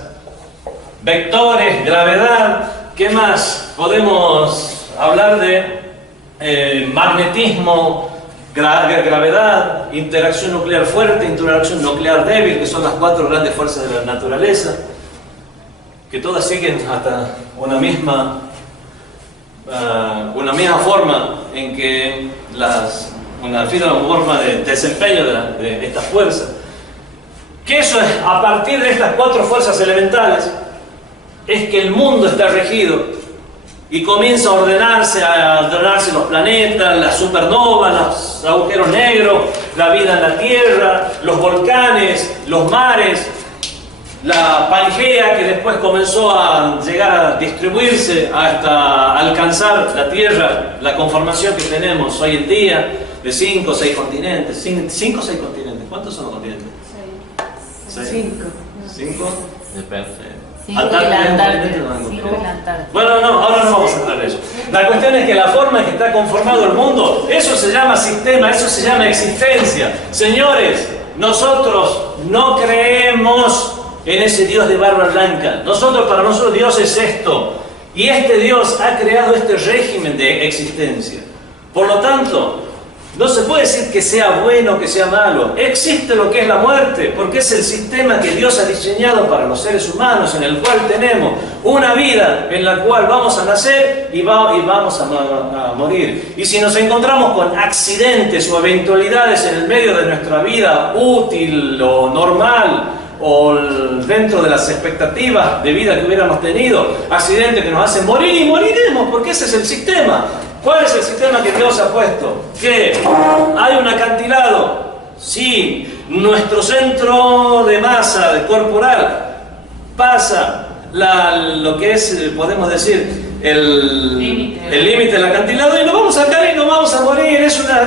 vectores, gravedad. ¿Qué más? Podemos hablar de magnetismo, gravedad, interacción nuclear fuerte, interacción nuclear débil, que son las 4 grandes fuerzas de la naturaleza, que todas siguen hasta una misma forma en que una forma de desempeño de estas fuerzas. Que eso es, a partir de estas 4 fuerzas elementales, es que el mundo está regido y comienza a ordenarse los planetas, las supernovas, los agujeros negros, la vida en la Tierra, los volcanes, los mares, la Pangea, que después comenzó a llegar a distribuirse hasta alcanzar la Tierra, la conformación que tenemos hoy en día de 5 o 6 continentes. 5 o 6 continentes. ¿Cuántos son los continentes? 5. Depende. Bueno, no, ahora no vamos a entrar en eso. La cuestión es que la forma en que está conformado el mundo, eso se llama sistema, eso se llama existencia. Señores, nosotros no creemos en ese Dios de barba blanca. Para nosotros Dios es esto. Y este Dios ha creado este régimen de existencia. Por lo tanto, no se puede decir que sea bueno o que sea malo. Existe lo que es la muerte, porque es el sistema que Dios ha diseñado para los seres humanos, en el cual tenemos una vida en la cual vamos a nacer y vamos a morir. Y si nos encontramos con accidentes o eventualidades en el medio de nuestra vida útil o normal, o dentro de las expectativas de vida que hubiéramos tenido, accidentes que nos hacen morir y moriremos, porque ese es el sistema. ¿Cuál es el sistema que Dios ha puesto? ¿Qué? ¿Hay un acantilado? Sí. Nuestro centro de masa corporal pasa lo que es, podemos decir, el límite del acantilado, y nos vamos a caer y nos vamos a morir. Es una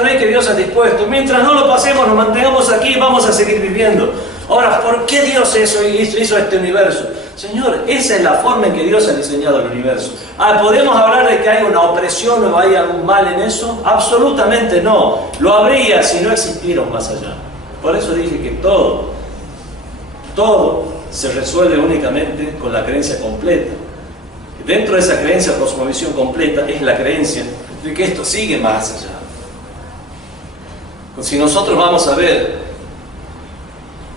ley que Dios ha dispuesto. Mientras no lo pasemos, nos mantengamos aquí y vamos a seguir viviendo. Ahora, ¿por qué Dios hizo este universo? Señor, esa es la forma en que Dios ha diseñado el universo. ¿Podemos hablar de que hay una opresión o hay algún mal en eso? Absolutamente no. Lo habría si no existiera un más allá. Por eso dije que todo se resuelve únicamente con la creencia completa. Dentro de esa creencia, cosmovisión completa, es la creencia de que esto sigue más allá. Si nosotros vamos a ver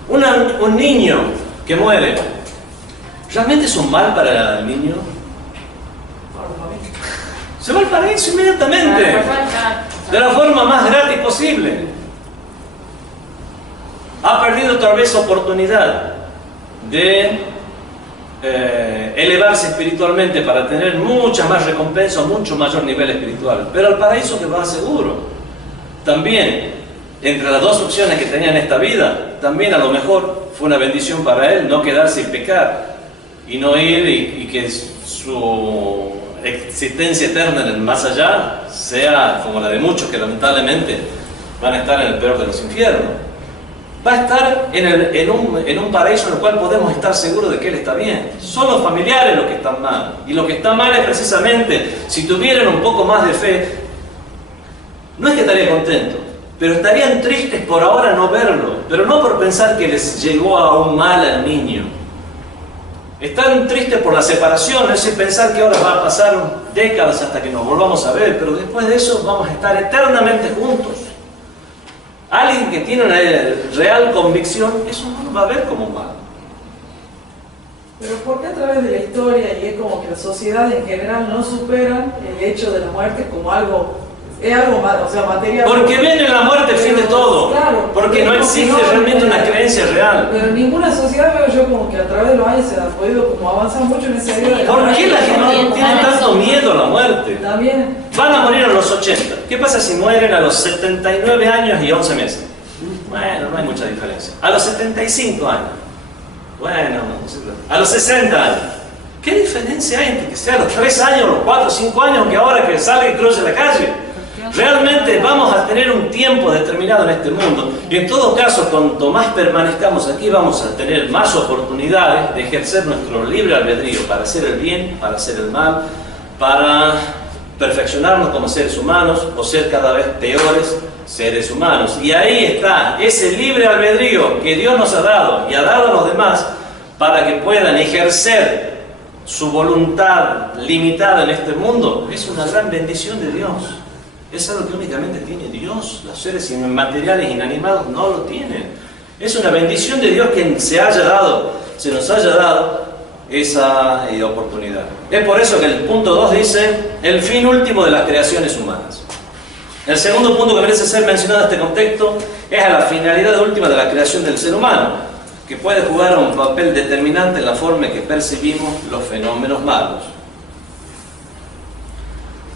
un niño que muere, ¿realmente es un mal para el niño? Se va al paraíso inmediatamente, de la forma más gratis posible. ha perdido tal vez oportunidad de elevarse espiritualmente para tener mucha más recompensa, mucho mayor nivel espiritual. Pero el paraíso que va seguro. También, entre las dos opciones que tenía en esta vida, también a lo mejor fue una bendición para él no quedarse sin pecar y no ir y que su existencia eterna en el más allá sea como la de muchos que lamentablemente van a estar en el peor de los infiernos. Va a estar en un paraíso en el cual podemos estar seguros de que Él está bien. Son los familiares los que están mal. Y lo que está mal es precisamente, si tuvieran un poco más de fe, no es que estarían contentos, pero estarían tristes por ahora no verlo, pero no por pensar que les llegó a un mal al niño. Están tristes por la separación, es decir, pensar que ahora va a pasar décadas hasta que nos volvamos a ver, pero después de eso vamos a estar eternamente juntos. Alguien que tiene una real convicción, eso no lo va a ver como mal. Pero ¿por qué a través de la historia, y es como que la sociedad en general no superan el hecho de la muerte como algo, es algo o sea, material? Porque ven en la muerte el fin de todo. Claro, porque no existe realmente una creencia real. Pero en ninguna sociedad veo yo como que a través de los años se ha podido como avanzar mucho en esa idea de la ¿Por muerte. qué la gente no tiene tanto miedo a la muerte? También. Van a morir a los 80. ¿Qué pasa si mueren a los 79 años y 11 meses? Bueno, no hay mucha diferencia. A los 75 años. Bueno, a los 60 años. ¿Qué diferencia hay entre que sea a los 3 años, los 4, 5 años, que ahora que salga y cruce la calle? Realmente vamos a tener un tiempo determinado en este mundo. Y en todo caso, cuanto más permanezcamos aquí, vamos a tener más oportunidades de ejercer nuestro libre albedrío para hacer el bien, para hacer el mal, para perfeccionarnos como seres humanos o ser cada vez peores seres humanos. Y ahí está ese libre albedrío que Dios nos ha dado y ha dado a los demás para que puedan ejercer su voluntad limitada en este mundo. Es una gran bendición de Dios. Es algo que únicamente tiene Dios. Los seres inmateriales, inanimados, no lo tienen. Es una bendición de Dios que se nos haya dado esa oportunidad. Es por eso que el punto 2 dice el fin último de las creaciones humanas. El segundo punto que merece ser mencionado en este contexto es a la finalidad última de la creación del ser humano, que puede jugar un papel determinante en la forma en que percibimos los fenómenos malos.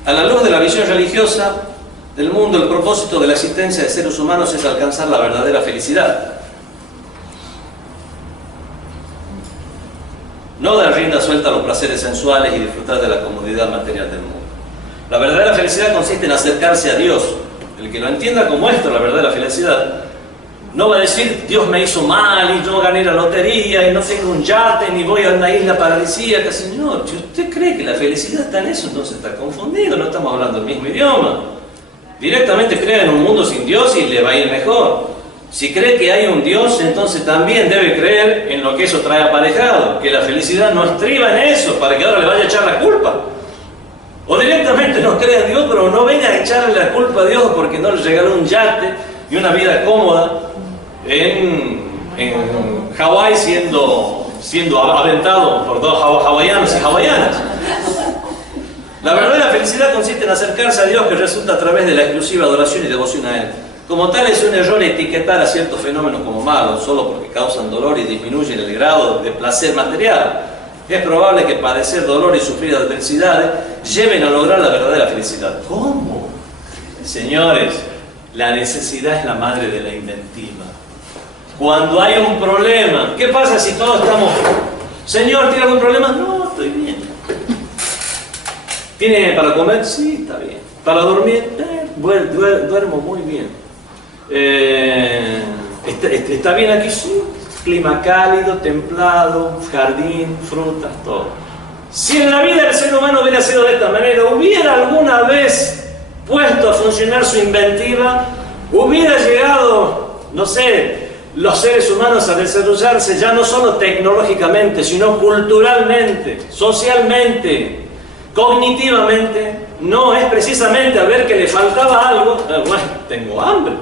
A la luz de la visión religiosa del mundo, el propósito de la existencia de seres humanos es alcanzar la verdadera felicidad. No dar rienda suelta a los placeres sensuales y disfrutar de la comodidad material del mundo. La verdadera felicidad consiste en acercarse a Dios. El que lo entienda como esto, la verdadera felicidad, no va a decir Dios me hizo mal y yo gané la lotería y no tengo un yate ni voy a una isla paradisíaca. Señor, si usted cree que la felicidad está en eso, entonces está confundido, no estamos hablando el mismo idioma. Directamente cree en un mundo sin Dios y le va a ir mejor. Si cree que hay un Dios, entonces también debe creer en lo que eso trae aparejado, que la felicidad no estriba en eso, para que ahora le vaya a echar la culpa. O directamente no crea en Dios, pero no venga a echarle la culpa a Dios porque no le regaló un yate y una vida cómoda en Hawái siendo aventado por dos hawaianos y hawaianas. La verdadera felicidad consiste en acercarse a Dios, que resulta a través de la exclusiva adoración y devoción a Él. Como tal, es un error etiquetar a ciertos fenómenos como malos solo porque causan dolor y disminuyen el grado de placer material. Es probable que padecer dolor y sufrir adversidades lleven a lograr la verdadera felicidad. ¿Cómo? Señores, la necesidad es la madre de la inventiva. Cuando hay un problema, ¿qué pasa si todos estamos... Señor, ¿tiene algún problema? No, estoy bien. ¿Tiene para comer? Sí, está bien. ¿Para dormir? Duermo muy bien. ¿Está bien aquí? Sí. Clima cálido, templado, jardín, frutas, todo. Si en la vida del ser humano hubiera sido de esta manera, hubiera alguna vez puesto a funcionar su inventiva, hubiera llegado, no sé, los seres humanos a desarrollarse ya no solo tecnológicamente, sino culturalmente, socialmente, cognitivamente. No es precisamente a ver que le faltaba algo, bueno, tengo hambre,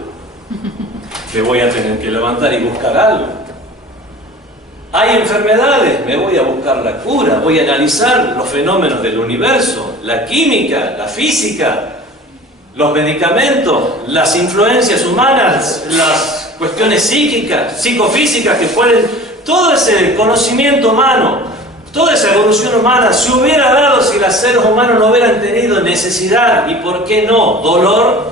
me voy a tener que levantar y buscar algo. Hay enfermedades, me voy a buscar la cura, voy a analizar los fenómenos del universo, la química, la física, los medicamentos, las influencias humanas, las cuestiones psíquicas, psicofísicas que pueden, todo ese conocimiento humano, toda esa evolución humana se hubiera dado si los seres humanos no hubieran tenido necesidad y, ¿por qué no?, dolor,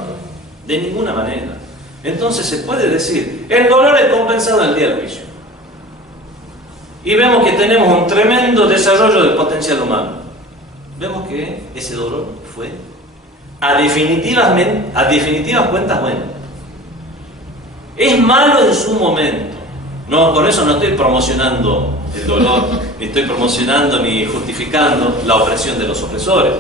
de ninguna manera. Entonces se puede decir, el dolor es compensado en el día del juicio. Y vemos que tenemos un tremendo desarrollo del potencial humano. Vemos que ese dolor fue a definitivas cuentas bueno. Es malo en su momento. No, con eso no estoy promocionando el dolor, ni estoy promocionando ni justificando la opresión de los opresores.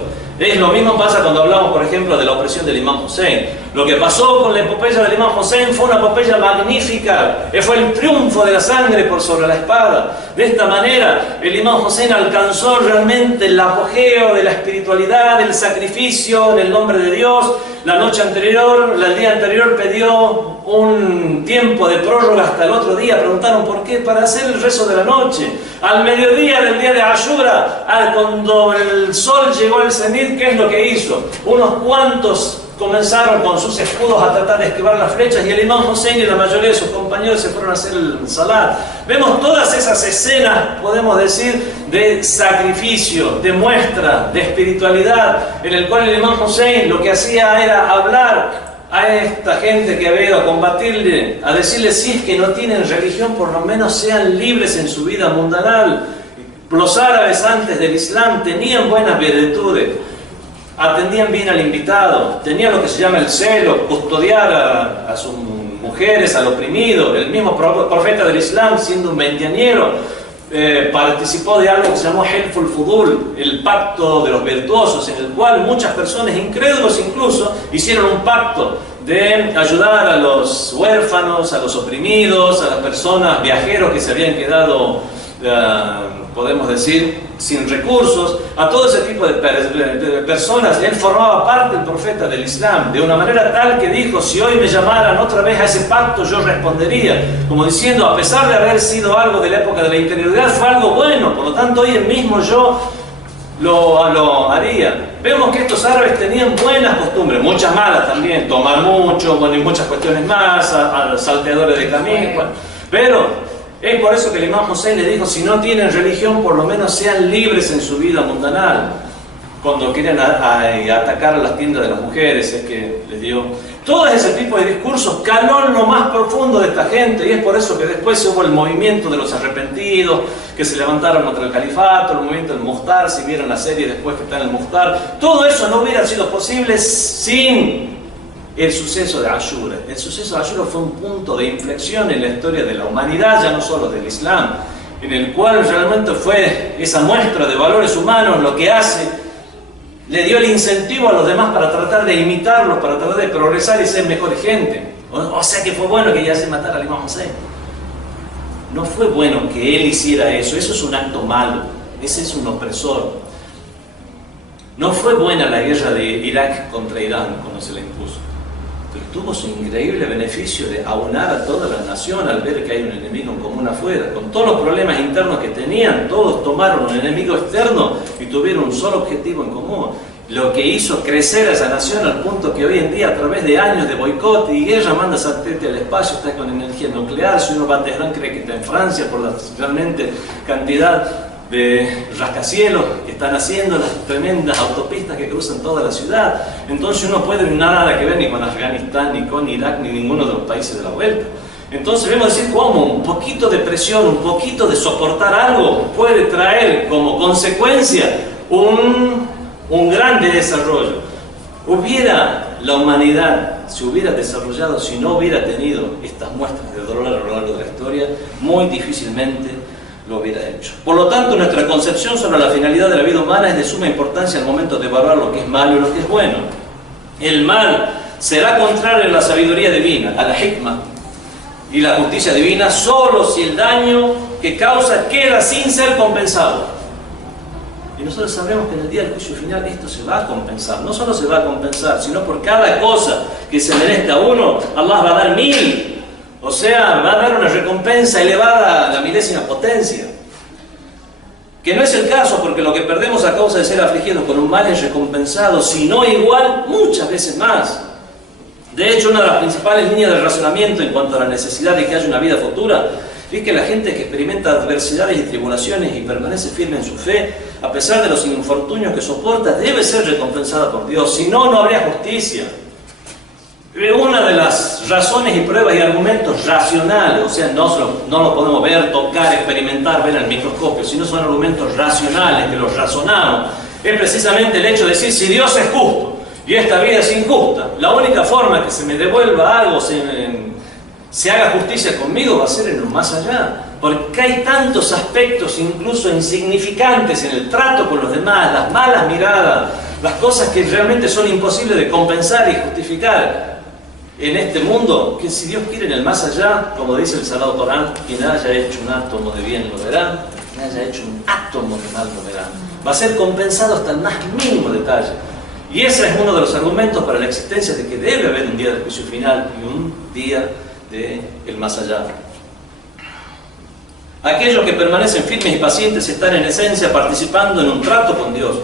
Lo mismo pasa cuando hablamos, por ejemplo, de la opresión del Imam Hussein. Lo que pasó con la epopeya del Imam Hussein fue una epopeya magnífica. Fue el triunfo de la sangre por sobre la espada. De esta manera, el Imam Hussein alcanzó realmente el apogeo de la espiritualidad, del sacrificio en el nombre de Dios. La noche anterior, el día anterior, pidió un tiempo de prórroga hasta el otro día. Preguntaron por qué, para hacer el rezo de la noche. Al mediodía del día de Ashura, cuando el sol llegó al cenit, ¿qué es lo que hizo? Unos cuantos comenzaron con sus escudos a tratar de esquivar las flechas y el Imam Hussein y la mayoría de sus compañeros se fueron a hacer el salat. Vemos todas esas escenas, podemos decir, de sacrificio, de muestra, de espiritualidad, en el cual el Imam Hussein lo que hacía era hablar a esta gente que había ido a combatirle, a decirle, si es que no tienen religión, por lo menos sean libres en su vida mundanal. Los árabes antes del Islam tenían buenas virtudes, atendían bien al invitado, tenían lo que se llama el celo, custodiar a sus mujeres, al oprimido. El mismo profeta del Islam, siendo un veinteañero, participó de algo que se llamó Hilful Fudul, el pacto de los virtuosos, en el cual muchas personas, incrédulos incluso, hicieron un pacto de ayudar a los huérfanos, a los oprimidos, a las personas, viajeros que se habían quedado, podemos decir, sin recursos, a todo ese tipo de personas. Él formaba parte del profeta del Islam, de una manera tal que dijo, si hoy me llamaran otra vez a ese pacto, yo respondería, como diciendo, a pesar de haber sido algo de la época de la interioridad, fue algo bueno, por lo tanto hoy mismo yo lo haría. Vemos que estos árabes tenían buenas costumbres, muchas malas también, tomar mucho, bueno, y muchas cuestiones más, a salteadores de camino, bueno. Pero es por eso que el Imam Hussein le dijo, si no tienen religión, por lo menos sean libres en su vida mundanal. Cuando querían atacar a las tiendas de las mujeres, es que les dio todo ese tipo de discursos, caló en lo más profundo de esta gente, y es por eso que después hubo el movimiento de los arrepentidos, que se levantaron contra el califato, el movimiento del Muhtar, si vieron la serie después que está en el Muhtar. Todo eso no hubiera sido posible sin el suceso de Ashura. El suceso de Ashura fue un punto de inflexión en la historia de la humanidad, ya no solo del Islam, en el cual realmente fue esa muestra de valores humanos lo que le dio el incentivo a los demás para tratar de imitarlos, para tratar de progresar y ser mejor gente. O sea que fue bueno que ya se matara al Imam Hussein. No fue bueno que él hiciera eso es un acto malo, ese es un opresor. No fue buena la guerra de Irak contra Irán cuando se le impuso, pero tuvo su increíble beneficio de aunar a toda la nación al ver que hay un enemigo en común afuera. Con todos los problemas internos que tenían, todos tomaron un enemigo externo y tuvieron un solo objetivo en común. Lo que hizo crecer a esa nación al punto que hoy en día, a través de años de boicot y guerra, manda satélite al espacio, está con energía nuclear. Si uno va a Teherán, cree que está en Francia por la realmente cantidad de rascacielos que están haciendo, las tremendas autopistas que cruzan toda la ciudad. Entonces uno puede nada que ver ni con Afganistán, ni con Irak, ni ninguno de los países de la vuelta. Entonces debemos decir cómo un poquito de presión, un poquito de soportar algo puede traer como consecuencia un grande desarrollo. La humanidad se hubiera desarrollado si no hubiera tenido estas muestras de dolor a lo largo de la historia, muy difícilmente lo hubiera hecho. Por lo tanto, nuestra concepción sobre la finalidad de la vida humana es de suma importancia al momento de evaluar lo que es malo y lo que es bueno. El mal será contrario a la sabiduría divina, a la hikmah y la justicia divina, solo si el daño que causa queda sin ser compensado. Y nosotros sabremos que en el día del juicio final esto se va a compensar. No solo se va a compensar, sino por cada cosa que se merezca a uno, Allah va a dar 1000. O sea, va a dar una recompensa elevada a la milésima potencia. Que no es el caso, porque lo que perdemos a causa de ser afligidos con un mal es recompensado, sino igual, muchas veces más. De hecho, una de las principales líneas de razonamiento en cuanto a la necesidad de que haya una vida futura es que la gente que experimenta adversidades y tribulaciones y permanece firme en su fe, a pesar de los infortunios que soporta, debe ser recompensada por Dios. Si no, no habría justicia. Una de las razones y pruebas y argumentos racionales, o sea, no lo podemos ver, tocar, experimentar, ver en el microscopio, sino son argumentos racionales, que los razonamos, es precisamente el hecho de decir, si Dios es justo y esta vida es injusta, la única forma que se me devuelva algo, se haga justicia conmigo, va a ser en lo más allá. Porque hay tantos aspectos, incluso insignificantes, en el trato con los demás, las malas miradas, las cosas que realmente son imposibles de compensar y justificar en este mundo, que si Dios quiere en el más allá, como dice el Sagrado Corán, quien haya hecho un átomo de bien lo verá, quien haya hecho un átomo de mal lo verá. Va a ser compensado hasta el más mínimo detalle. Y ese es uno de los argumentos para la existencia de que debe haber un día de juicio final y un día del más allá. Aquellos que permanecen firmes y pacientes están en esencia participando en un trato con Dios,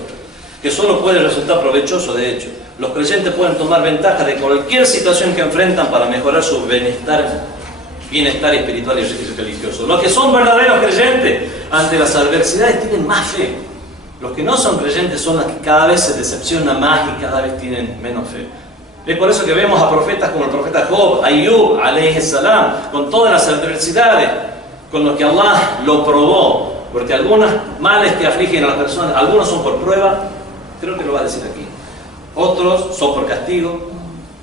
que solo puede resultar provechoso. De hecho, los creyentes pueden tomar ventaja de cualquier situación que enfrentan para mejorar su bienestar espiritual y religioso. Los que son verdaderos creyentes ante las adversidades tienen más fe. Los que no son creyentes son los que cada vez se decepcionan más y cada vez tienen menos fe. Es por eso que vemos a profetas como el profeta Job, Ayub, alayhi salam, con todas las adversidades con los que Allah lo probó. Porque algunos males que afligen a las personas, algunos son por prueba, creo que lo va a decir aquí. Otros son por castigo.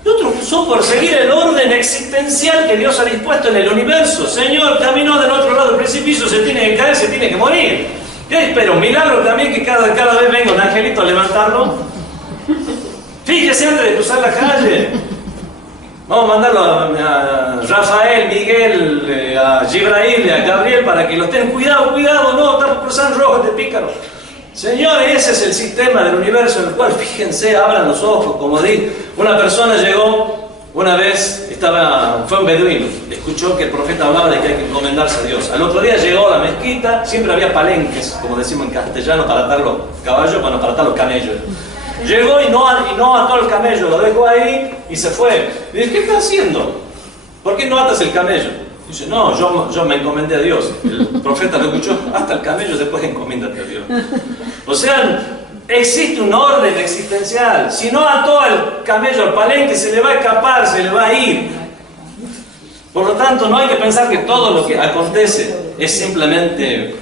Y otros son por seguir el orden existencial que Dios ha dispuesto en el universo. Señor, caminó del otro lado del precipicio, se tiene que caer, se tiene que morir. Yo espero un milagro también que cada vez venga un angelito a levantarlo. Fíjese antes de cruzar la calle. Vamos a mandarlo a Rafael, Miguel, a Gibrail, a Gabriel para que lo estén. Cuidado, no, estamos cruzando rojo de pícaro. Señores, ese es el sistema del universo en el cual, fíjense, abran los ojos. Como di, una persona llegó una vez, fue un beduino, escuchó que el profeta hablaba de que hay que encomendarse a Dios. Al otro día llegó a la mezquita, siempre había palenques, como decimos en castellano, para atar los caballos, bueno, para atar los camellos. Llegó y no ató el camello, lo dejó ahí y se fue. Y dice, ¿qué está haciendo? ¿Por qué no atas el camello? Dice, no, yo me encomendé a Dios. El profeta lo escuchó, hasta el camello después encomíndate a Dios. O sea, existe un orden existencial. Si no ató el camello al palenque, se le va a escapar, se le va a ir. Por lo tanto, no hay que pensar que todo lo que acontece es simplemente,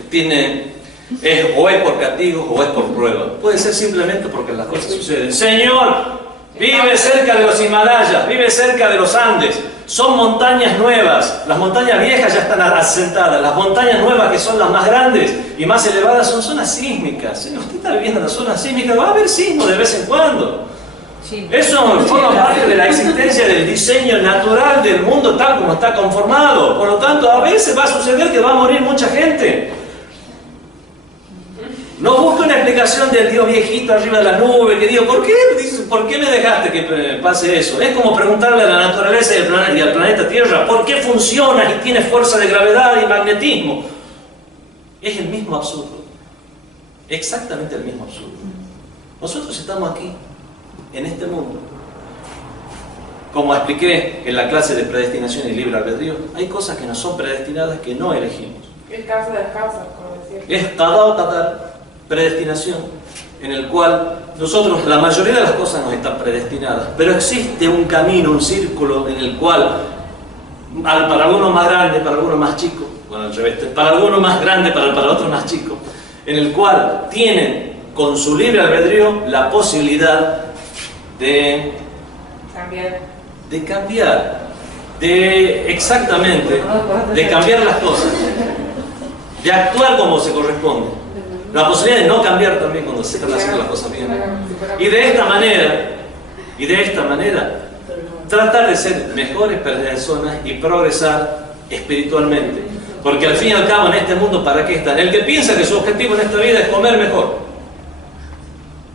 o es por castigo o es por prueba. Puede ser simplemente porque las cosas suceden. Señor, vive cerca de los Himalayas, vive cerca de los Andes. Son montañas nuevas. Las montañas viejas ya están asentadas. Las montañas nuevas, que son las más grandes y más elevadas, son zonas sísmicas. Señor, usted está viviendo en la zona sísmica, va a haber sismo de vez en cuando. Eso forma parte de la existencia del diseño natural del mundo tal como está conformado. Por lo tanto, a veces va a suceder que va a morir mucha gente. No busque una explicación del Dios viejito arriba de la nube que diga, ¿por qué me dejaste que pase eso? Es como preguntarle a la naturaleza y al planeta Tierra, ¿por qué funciona y tiene fuerza de gravedad y magnetismo? Es el mismo absurdo. Exactamente el mismo absurdo. Nosotros estamos aquí, en este mundo. Como expliqué en la clase de predestinación y libre albedrío, hay cosas que no son predestinadas, que no elegimos. El caso de las causas, como decía. Es qada o qadar, predestinación, en el cual nosotros, la mayoría de las cosas nos están predestinadas, pero existe un camino, un círculo en el cual, para algunos más grande, para algunos más chico, bueno, al revés, para algunos más grande, para otros más chico, en el cual tienen con su libre albedrío la posibilidad de cambiar, de cambiar las cosas, de actuar como se corresponde. La posibilidad de no cambiar también cuando se están haciendo las cosas bien. Y de esta manera, tratar de ser mejores personas y progresar espiritualmente. Porque al fin y al cabo en este mundo, ¿para qué están? El que piensa que su objetivo en esta vida es comer mejor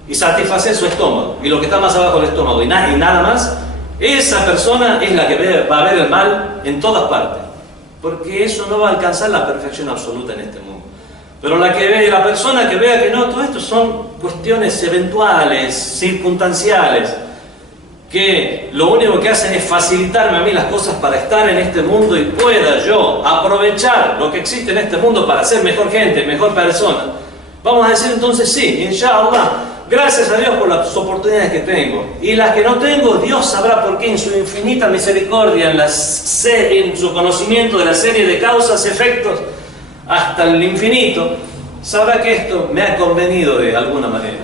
y satisfacer su estómago, y lo que está más abajo del estómago y nada más, esa persona es la que va a ver el mal en todas partes. Porque eso no va a alcanzar la perfección absoluta en este mundo. Pero la persona que vea que no, todo esto son cuestiones eventuales, circunstanciales, que lo único que hacen es facilitarme a mí las cosas para estar en este mundo y pueda yo aprovechar lo que existe en este mundo para ser mejor gente, mejor persona, vamos a decir entonces sí, inshallah, gracias a Dios por las oportunidades que tengo. Y las que no tengo, Dios sabrá por qué en su infinita misericordia, en su conocimiento de la serie de causas, efectos, hasta el infinito, sabrá que esto me ha convenido de alguna manera.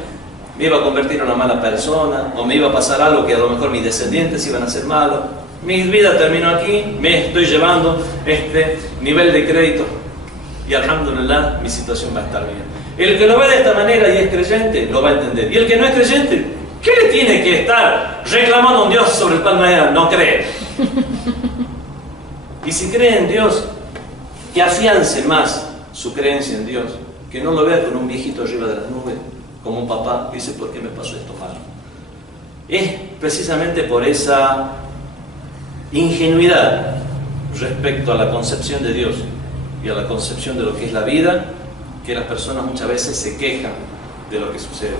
Me iba a convertir en una mala persona, o me iba a pasar algo que a lo mejor mis descendientes iban a hacer malo. Mi vida terminó aquí, me estoy llevando este nivel de crédito y alhamdulillah mi situación va a estar bien. El que lo ve de esta manera y es creyente, lo va a entender. Y el que no es creyente, ¿qué le tiene que estar reclamando a un Dios sobre el cual no cree? Y si cree en Dios, que afiance más su creencia en Dios, que no lo vea con un viejito arriba de las nubes, como un papá, que dice, ¿por qué me pasó esto malo? Es precisamente por esa ingenuidad respecto a la concepción de Dios y a la concepción de lo que es la vida, que las personas muchas veces se quejan de lo que sucede.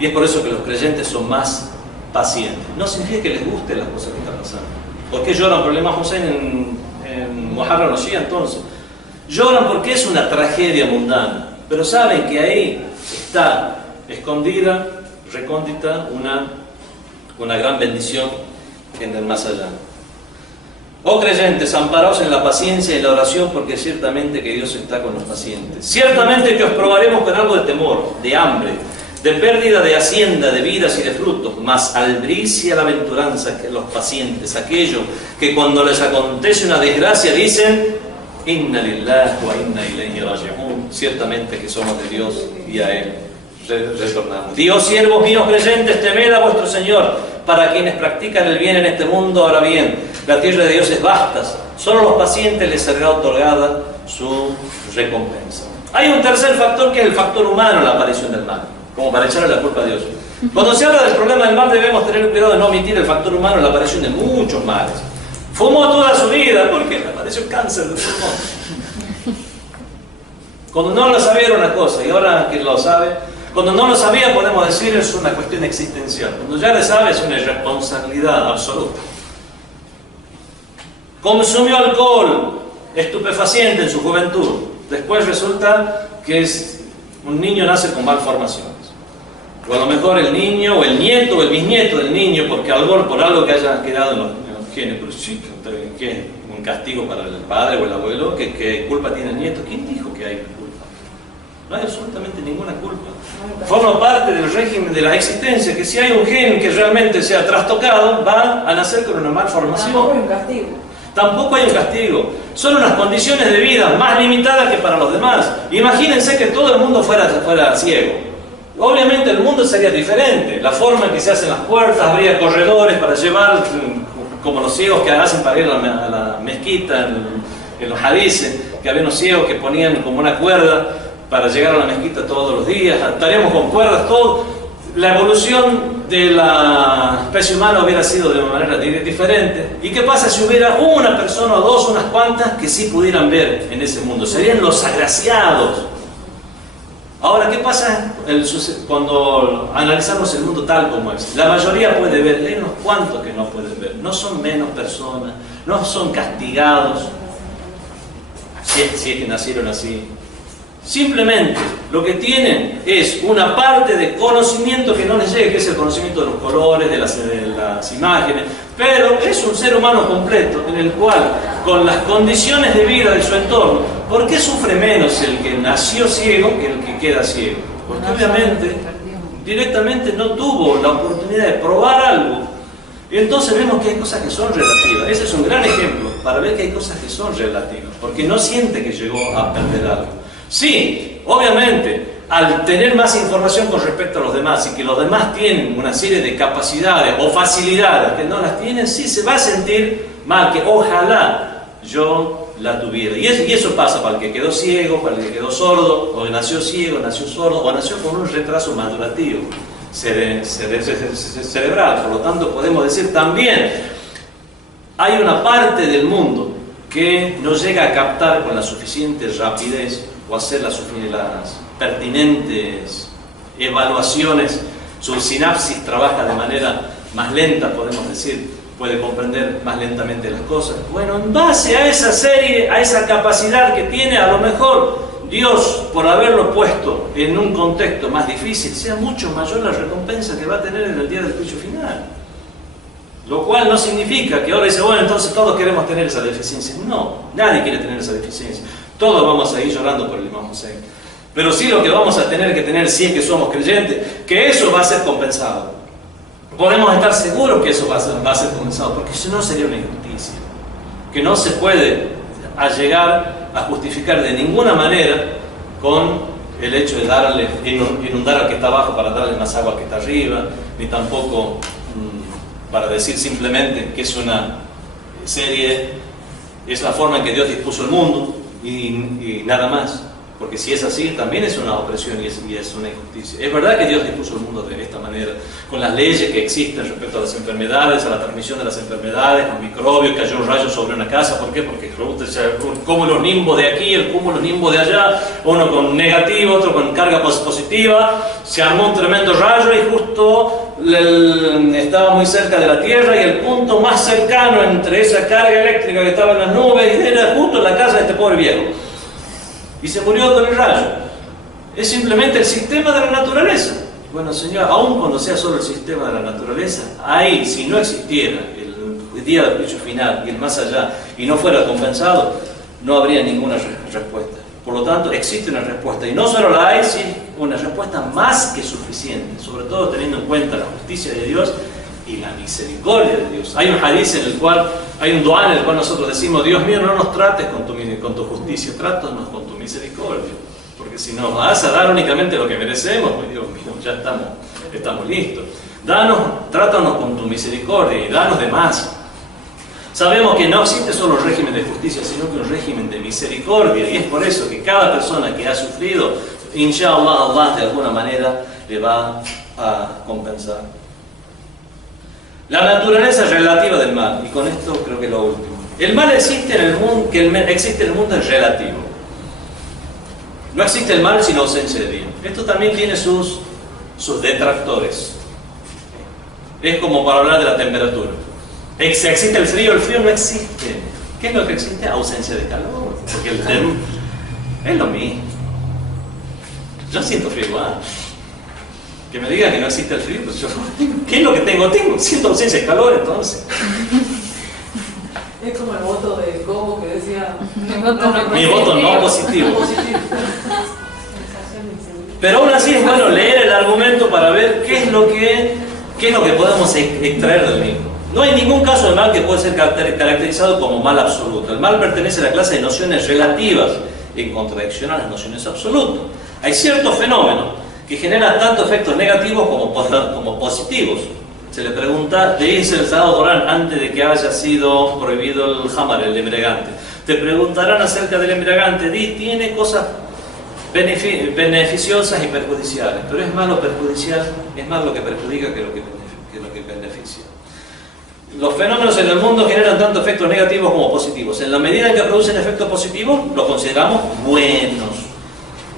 Y es por eso que los creyentes son más pacientes. No significa que les gusten las cosas que están pasando. ¿Por qué lloran por el Imam Hussein en Muharram al-Shia entonces? Lloran porque es una tragedia mundana, pero saben que ahí está escondida, recóndita, una gran bendición en el más allá. Oh creyentes, amparaos en la paciencia y la oración, porque ciertamente que Dios está con los pacientes. Ciertamente que os probaremos con algo de temor, de hambre, de pérdida de hacienda, de vidas y de frutos, mas albricia la aventuranza que los pacientes, aquellos que cuando les acontece una desgracia dicen, Inna lillahi wa inna ilayhi raji'un, ciertamente que somos de Dios y a Él retornamos. Dios, siervos míos creyentes, temed a vuestro Señor, para quienes practican el bien en este mundo. Ahora bien, la tierra de Dios es vasta, solo a los pacientes les será otorgada su recompensa. Hay un tercer factor que es el factor humano en la aparición del mal, como para echarle la culpa a Dios. Cuando se habla del problema del mal debemos tener cuidado de no omitir el factor humano en la aparición de muchos males. Fumó toda su vida porque le apareció cáncer de pulmón. Cuando no lo sabía era una cosa y ahora que lo sabe, cuando no lo sabía podemos decir es una cuestión existencial. Cuando ya le sabe es una irresponsabilidad absoluta. Consumió alcohol, estupefaciente en su juventud. Después resulta que un niño nace con malformaciones. O a lo mejor el niño, o el nieto, o el bisnieto del niño, porque por algo que haya quedado en los genes, pero sí, que es un castigo para el padre o el abuelo, ¿qué culpa tiene el nieto? ¿Quién dijo que hay culpa? No hay absolutamente ninguna culpa. Forma parte del régimen de la existencia, que si hay un gen que realmente sea trastocado, va a nacer con una malformación. Tampoco hay un castigo. Tampoco hay un castigo. Son unas condiciones de vida más limitadas que para los demás. Imagínense que todo el mundo fuera ciego. Obviamente el mundo sería diferente. La forma en que se hacen las puertas, habría corredores para llevar, como los ciegos que hacen para ir a la mezquita, en los hadices, que había unos ciegos que ponían como una cuerda para llegar a la mezquita todos los días. Estaríamos con cuerdas, todo. La evolución de la especie humana hubiera sido de una manera diferente. ¿Y qué pasa si hubiera una persona o dos, unas cuantas, que sí pudieran ver en ese mundo? Serían los agraciados. Ahora, ¿qué pasa cuando analizamos el mundo tal como es? La mayoría puede ver, hay unos cuantos que no pueden ver. No son menos personas, no son castigados si es que nacieron así. Simplemente lo que tienen es una parte de conocimiento que no les llega, que es el conocimiento de los colores, de las imágenes, pero es un ser humano completo en el cual, con las condiciones de vida de su entorno, ¿por qué sufre menos el que nació ciego que el que queda ciego? Porque obviamente directamente no tuvo la oportunidad de probar algo. Y entonces vemos que hay cosas que son relativas. Ese es un gran ejemplo para ver que hay cosas que son relativas, porque no siente que llegó a perder algo. Sí, obviamente, al tener más información con respecto a los demás y que los demás tienen una serie de capacidades o facilidades que no las tienen, sí se va a sentir mal, que ojalá yo la tuviera. Y eso pasa para el que quedó ciego, para el que quedó sordo, o nació ciego, nació sordo, o nació con un retraso madurativo cerebral. Por lo tanto, podemos decir también, hay una parte del mundo que no llega a captar con la suficiente rapidez o hacer las pertinentes evaluaciones, su sinapsis trabaja de manera más lenta, podemos decir, puede comprender más lentamente las cosas. Bueno, en base a esa serie, a esa capacidad que tiene, a lo mejor Dios, por haberlo puesto en un contexto más difícil, sea mucho mayor la recompensa que va a tener en el día del juicio final. Lo cual no significa que ahora dice, bueno, entonces todos queremos tener esa deficiencia. No, nadie quiere tener esa deficiencia. Todos vamos a ir llorando por el Imam Hussein. Pero sí lo que vamos a tener que tener, si es que somos creyentes, que eso va a ser compensado. Podemos estar seguros que eso va a ser compensado, porque si no sería una injusticia. Que no se puede llegar a justificar de ninguna manera con el hecho de darle, inundar al que está abajo para darle más agua al que está arriba, ni tampoco para decir simplemente que es una serie, es la forma en que Dios dispuso el mundo y nada más. Porque si es así, también es una opresión y es una injusticia. Es verdad que Dios dispuso el mundo de esta manera, con las leyes que existen respecto a las enfermedades, a la transmisión de las enfermedades, los microbios, cayó un rayo sobre una casa. ¿Por qué? Porque un cúmulo nimbo de aquí, el cúmulo nimbo de allá, uno con negativo, otro con carga positiva, se armó un tremendo rayo y justo estaba muy cerca de la Tierra y el punto más cercano entre esa carga eléctrica que estaba en las nubes era justo la casa de este pobre viejo. Y se murió con el rayo. Es simplemente el sistema de la naturaleza. Bueno, Señor, aun cuando sea solo el sistema de la naturaleza, ahí, si no existiera el día del juicio final y el más allá, y no fuera compensado, no habría ninguna respuesta. Por lo tanto, existe una respuesta. Y no solo la hay, sino una respuesta más que suficiente, sobre todo teniendo en cuenta la justicia de Dios y la misericordia de Dios. Hay un hadith en el cual, hay un dua en el cual nosotros decimos, Dios mío, no nos trates con tu justicia, trátanos con tu misericordia. Porque si nos vas a dar únicamente lo que merecemos, pues Dios mío, ya estamos listos. Trátanos con tu misericordia y danos de más. Sabemos que no existe solo un régimen de justicia, sino que un régimen de misericordia. Y es por eso que cada persona que ha sufrido, inshallah, Allah de alguna manera le va a compensar. La naturaleza relativa del mal, y con esto creo que es lo último. El mal existe en el mundo, existe en el mundo es relativo. No existe el mal sin ausencia de bien. Esto también tiene sus detractores. Es como para hablar de la temperatura. ¿Existe el frío no existe. ¿Qué es lo que existe? Ausencia de calor. Porque es lo mismo. Yo siento frío igual. Que me digan que no existe el frío, pues yo, ¿qué es lo que tengo? Siento ausencia de calor, entonces. Es como el voto de Cobo que decía... Mi voto no positivo. Pero aún así es bueno leer el argumento para ver qué es lo que podemos extraer del mismo. No hay ningún caso de mal que pueda ser caracterizado como mal absoluto. El mal pertenece a la clase de nociones relativas en contradicción a las nociones absolutas. Hay ciertos fenómenos que generan tanto efectos negativos como positivos. Se le pregunta, le dice el Sagrado Corán antes de que haya sido prohibido el hamar, el embriagante. Te preguntarán acerca del embriagante, tiene cosas beneficiosas y perjudiciales, pero es más lo perjudicial, es más lo que perjudica que lo que beneficia. Los fenómenos en el mundo generan tanto efectos negativos como positivos. En la medida en que producen efectos positivos, los consideramos buenos.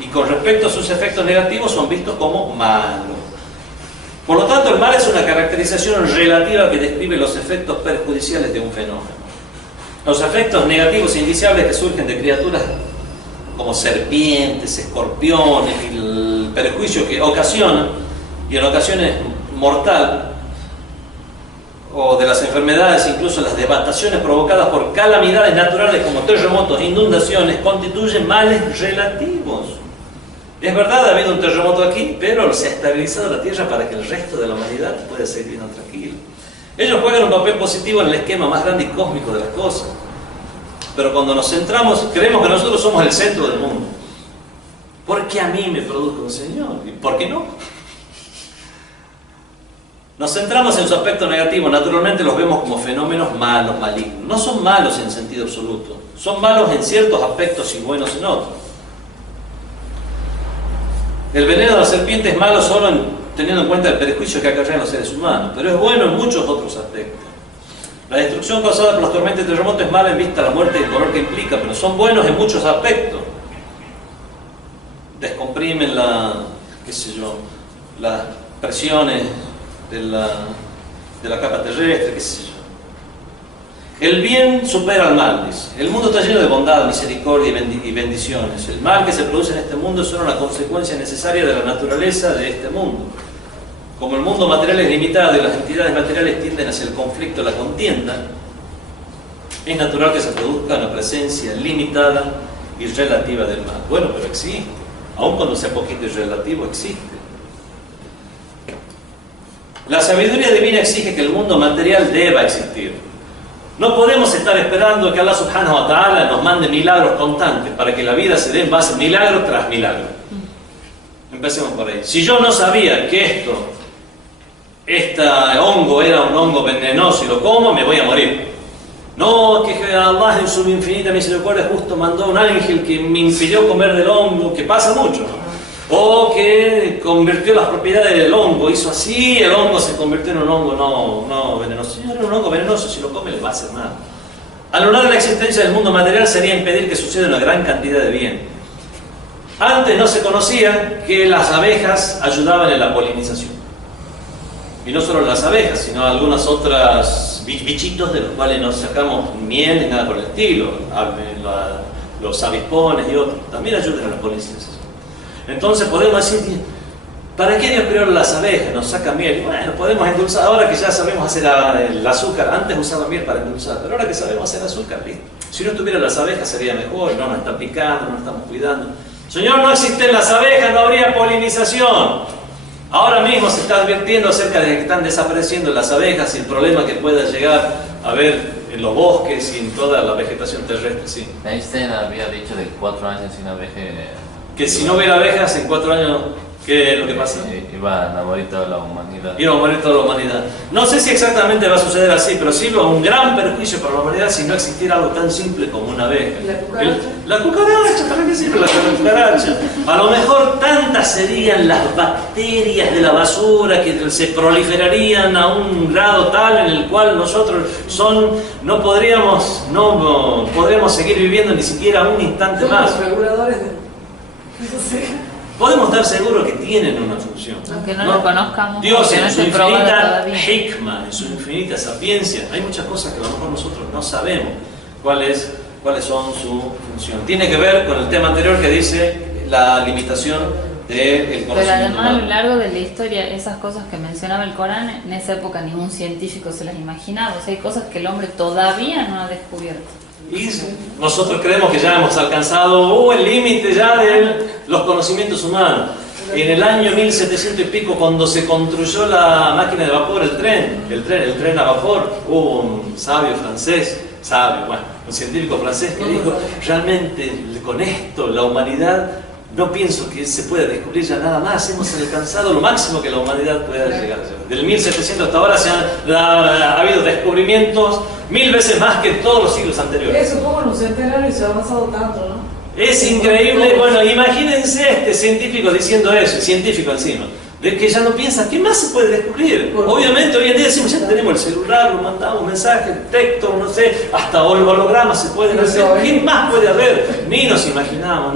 Y con respecto a sus efectos negativos, son vistos como malos. Por lo tanto, el mal es una caracterización relativa que describe los efectos perjudiciales de un fenómeno. Los efectos negativos e indiciables que surgen de criaturas como serpientes, escorpiones, y el perjuicio que ocasionan, y en ocasiones mortal, o de las enfermedades, incluso las devastaciones provocadas por calamidades naturales como terremotos e inundaciones, constituyen males relativos. Es verdad, ha habido un terremoto aquí, pero se ha estabilizado la Tierra para que el resto de la humanidad pueda seguir viviendo tranquilo. Ellos juegan un papel positivo en el esquema más grande y cósmico de las cosas. Pero cuando nos centramos, creemos que nosotros somos el centro del mundo. ¿Por qué a mí me produjo un Señor? ¿Y por qué no? Nos centramos en su aspecto negativo, naturalmente los vemos como fenómenos malos, malignos. No son malos en sentido absoluto, son malos en ciertos aspectos y buenos en otros. El veneno de la serpiente es malo solo teniendo en cuenta el perjuicio que acarrean los seres humanos, pero es bueno en muchos otros aspectos. La destrucción causada por las tormentas y terremotos es mala en vista a la muerte y el dolor que implica, pero son buenos en muchos aspectos. Descomprimen las presiones de la capa terrestre, qué sé yo. El bien supera al mal, dice. El mundo está lleno de bondad, misericordia y bendiciones. El mal que se produce en este mundo es solo una consecuencia necesaria de la naturaleza de este mundo. Como el mundo material es limitado y las entidades materiales tienden hacia el conflicto, la contienda, es natural que se produzca una presencia limitada y relativa del mal. Bueno, pero existe. Aun cuando sea poquito y relativo, existe. La sabiduría divina exige que el mundo material deba existir. No podemos estar esperando que Allah subhanahu wa ta'ala nos mande milagros constantes para que la vida se dé en base a milagro tras milagro. Empecemos por ahí. Si yo no sabía que este hongo era un hongo venenoso y lo como, me voy a morir. No, que Allah en su infinita misericordia justo mandó un ángel que me impidió comer del hongo, que pasa mucho, ¿no? O que convirtió las propiedades del hongo, hizo así, el hongo se convirtió en un hongo no venenoso. Si no era un hongo venenoso, si lo come le va a hacer mal. Anular la existencia del mundo material sería impedir que suceda una gran cantidad de bien. Antes no se conocía que las abejas ayudaban en la polinización. Y no solo las abejas, sino algunas otras bichitos de los cuales nos sacamos miel y nada por el estilo. Los avispones y otros también ayudan a la polinización. Entonces podemos decir, ¿para qué Dios creó las abejas? Nos saca miel. Bueno, podemos endulzar, ahora que ya sabemos hacer el azúcar, antes usaba miel para endulzar, pero ahora que sabemos hacer azúcar, ¿viste? Si no estuvieran las abejas sería mejor, no nos están picando, no nos estamos cuidando. Señor, no existen las abejas, no habría polinización. Ahora mismo se está advirtiendo acerca de que están desapareciendo las abejas y el problema que pueda llegar a haber en los bosques y en toda la vegetación terrestre, sí. Einstein había dicho de 4 años sin abeja. Que si no hubiera abejas en 4 años, ¿qué es lo que pasa? Iba a morir toda la humanidad. Iba a morir toda la humanidad. No sé si exactamente va a suceder así, pero sí un gran perjuicio para la humanidad si no existiera algo tan simple como una abeja. ¿La cucaracha? La cucaracha, ¿para qué sirve la cucaracha? A lo mejor tantas serían las bacterias de la basura que se proliferarían a un grado tal en el cual nosotros no podríamos seguir viviendo ni siquiera un instante Son más. los reguladores de... No sé. Podemos estar seguros que tienen una función. Aunque no lo conozcamos, Dios porque no en su esté probado infinita todavía. hikma, en su infinita sapiencia, hay muchas cosas que a lo mejor nosotros no sabemos cuáles son su función. Tiene que ver con el tema anterior que dice la limitación del conocimiento. Pero además a lo humano. largo de la historia, esas cosas que mencionaba el Corán, en esa época ningún científico se las imaginaba. O sea, hay cosas que el hombre todavía no ha descubierto. Y nosotros creemos que ya hemos alcanzado el límite ya de los conocimientos humanos. En el año 1700 y pico, cuando se construyó la máquina de vapor, el tren a vapor, hubo un sabio francés, un científico francés que dijo, realmente con esto la humanidad, no pienso que se pueda descubrir ya nada más, hemos alcanzado lo máximo que la humanidad pueda llegar a hacer. Del 1700 hasta ahora ha habido descubrimientos 1000 veces más que en todos los siglos anteriores. Eso, como en un centenario se ha avanzado tanto, ¿no? Es increíble, bueno, imagínense este científico diciendo eso, científico encima, de que ya no piensa, ¿qué más se puede descubrir? Obviamente hoy en día decimos, ya tenemos el celular, lo mandamos mensajes, texto, no sé, hasta hologramas se pueden hacer, ¿qué más puede haber? Ni nos imaginamos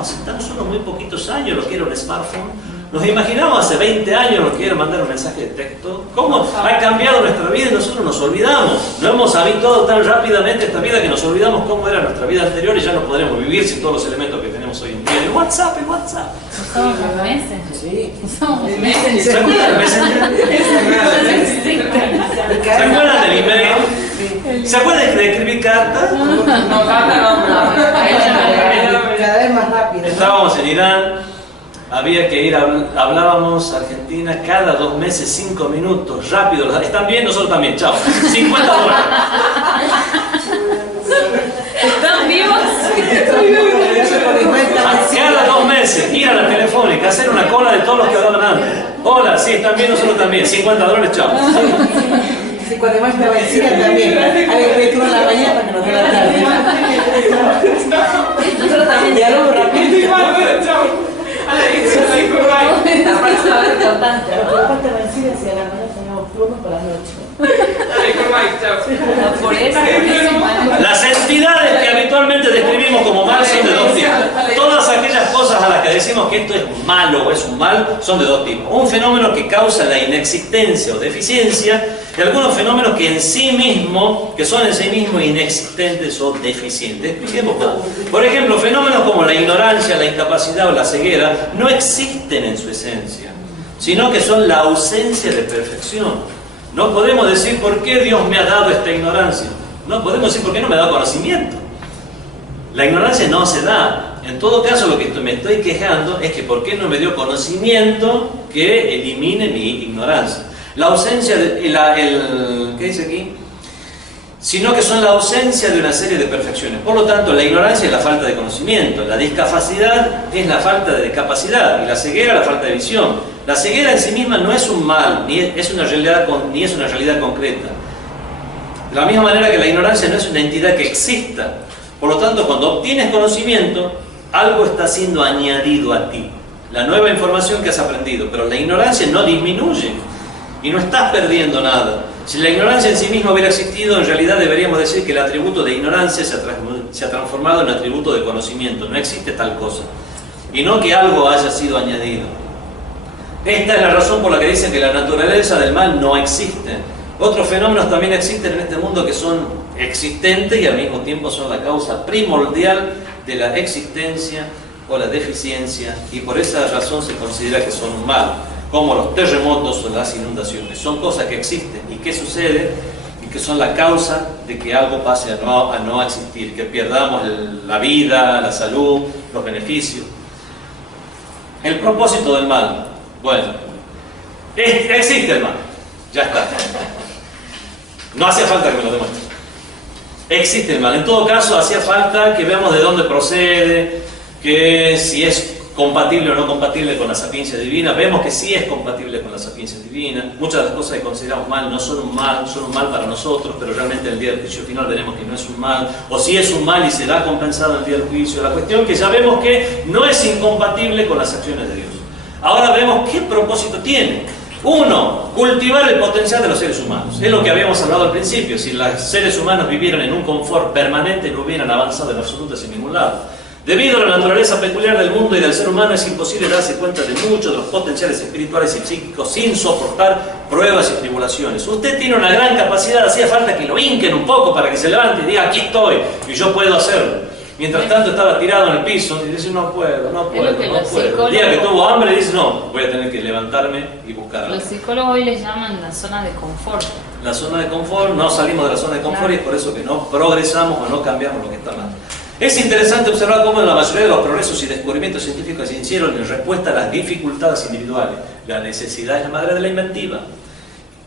hace tan solo muy poquitos años lo que era un smartphone. Nos imaginamos hace 20 años lo que era mandar un mensaje de texto. ¿Cómo ha cambiado nuestra vida y nosotros nos olvidamos? Nos hemos habituado tan rápidamente a esta vida que nos olvidamos cómo era nuestra vida anterior y ya no podremos vivir sin todos los elementos que tenemos hoy en día. El WhatsApp. Usamos los meses. Sí. Usamos los ¿Se meses. acuerdan del Messenger? ¿Se acuerdan del email? ¿Se acuerdan de escribir cartas? No, Cada vez más rápido. Estábamos en Irán, había que ir, hablábamos Argentina cada 2 meses, 5 minutos, rápido. ¿Están bien? Nosotros también, chao. $50. ¿Están vivos? Cada 2 meses, ir a la telefónica, hacer una cola de todos los que hablaban antes. Hola, sí, están bien, nosotros también. $50, chao. Sí, cuando más estaba vencida también. Hay que ir a la mañana para que nos dé la tarde. Nosotros también llegamos rápido. La parte vencida, si a la mañana teníamos turno para la noche. Dale, con Mike, chao. Por eso es malo. Las entidades que habitualmente describimos como mal son de dos tipos. Todas aquellas cosas a las que decimos que esto es malo o es un mal son de dos tipos. Un fenómeno que causa la inexistencia o deficiencia y algunos fenómenos que en sí mismo, que son en sí mismos inexistentes o deficientes. Expliquemos más. Por ejemplo, fenómenos como la ignorancia, la incapacidad o la ceguera no existen en su esencia, sino que son la ausencia de perfección. No podemos decir por qué Dios me ha dado esta ignorancia. No podemos decir por qué no me ha dado conocimiento. La ignorancia no se da. En todo caso, lo que me estoy quejando es que por qué no me dio conocimiento que elimine mi ignorancia. La ausencia de... ¿qué dice aquí? Sino que son la ausencia de una serie de perfecciones. Por lo tanto, la ignorancia es la falta de conocimiento, la discapacidad es la falta de capacidad y la ceguera la falta de visión. La ceguera en sí misma no es un mal, ni es una realidad concreta. De la misma manera que la ignorancia no es una entidad que exista. Por lo tanto, cuando obtienes conocimiento, algo está siendo añadido a ti. La nueva información que has aprendido. Pero la ignorancia no disminuye y no estás perdiendo nada. Si la ignorancia en sí misma hubiera existido, en realidad deberíamos decir que el atributo de ignorancia se ha transformado en atributo de conocimiento. No existe tal cosa. Y no que algo haya sido añadido. Esta es la razón por la que dicen que la naturaleza del mal no existe. Otros fenómenos también existen en este mundo que son existentes y al mismo tiempo son la causa primordial de la existencia o la deficiencia, y por esa razón se considera que son un mal, como los terremotos o las inundaciones. Son cosas que existen y que suceden y que son la causa de que algo pase a no existir, que perdamos la vida, la salud, los beneficios. El propósito del mal. Bueno, existe el mal, ya está. No hacía falta que me lo demuestre. Existe el mal. En todo caso, hacía falta que veamos de dónde procede, que si es compatible o no compatible con la sapiencia divina. Vemos que sí es compatible con la sapiencia divina. Muchas de las cosas que consideramos mal no son un mal, son un mal para nosotros, pero realmente en el día del juicio final veremos que no es un mal, o si es un mal y será compensado en el día del juicio. La cuestión es que ya vemos que no es incompatible con las acciones de Dios. Ahora vemos qué propósito tiene. Uno, cultivar el potencial de los seres humanos. Es lo que habíamos hablado al principio. Si los seres humanos vivieran en un confort permanente, no hubieran avanzado en absoluto hacia ningún lado. Debido a la naturaleza peculiar del mundo y del ser humano, es imposible darse cuenta de muchos de los potenciales espirituales y psíquicos sin soportar pruebas y tribulaciones. Usted tiene una gran capacidad, hacía falta que lo hinquen un poco para que se levante y diga, aquí estoy, y yo puedo hacerlo. Mientras tanto estaba tirado en el piso y dice, no puedo. El día que tuvo hambre dice, no, voy a tener que levantarme y buscar algo. Los psicólogos hoy le llaman la zona de confort. La zona de confort, no salimos de la zona de confort, claro. Y es por eso que no progresamos o no cambiamos lo que está mal. Es interesante observar cómo en la mayoría de los progresos y descubrimientos científicos se hicieron en respuesta a las dificultades individuales. La necesidad es la madre de la inventiva.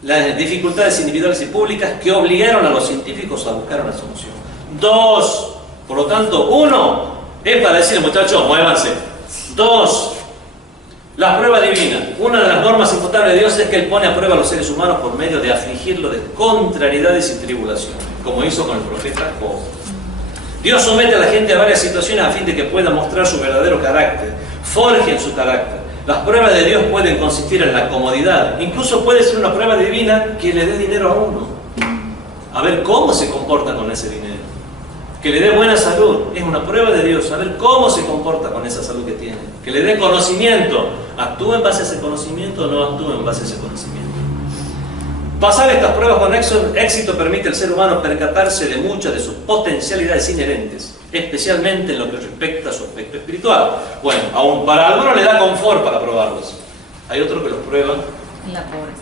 Las dificultades individuales y públicas que obligaron a los científicos a buscar una solución. Dos, por lo tanto, uno, es para decirle, muchachos, muévanse. Dos, la prueba divina. Una de las normas infutables de Dios es que Él pone a prueba a los seres humanos por medio de afligirlo de contrariedades y tribulaciones, como hizo con el profeta Job. Dios somete a la gente a varias situaciones a fin de que pueda mostrar su verdadero carácter, forjen su carácter. Las pruebas de Dios pueden consistir en la comodidad, incluso puede ser una prueba divina que le dé dinero a uno, a ver cómo se comporta con ese dinero. Que le dé buena salud, es una prueba de Dios, a ver cómo se comporta con esa salud que tiene. Que le dé conocimiento, actúa en base a ese conocimiento o no actúa en base a ese conocimiento. Pasar estas pruebas con éxito permite al ser humano percatarse de muchas de sus potencialidades inherentes, especialmente en lo que respecta a su aspecto espiritual. Bueno, aún para algunos le da confort para probarlos. Hay otros que los prueban La pobreza.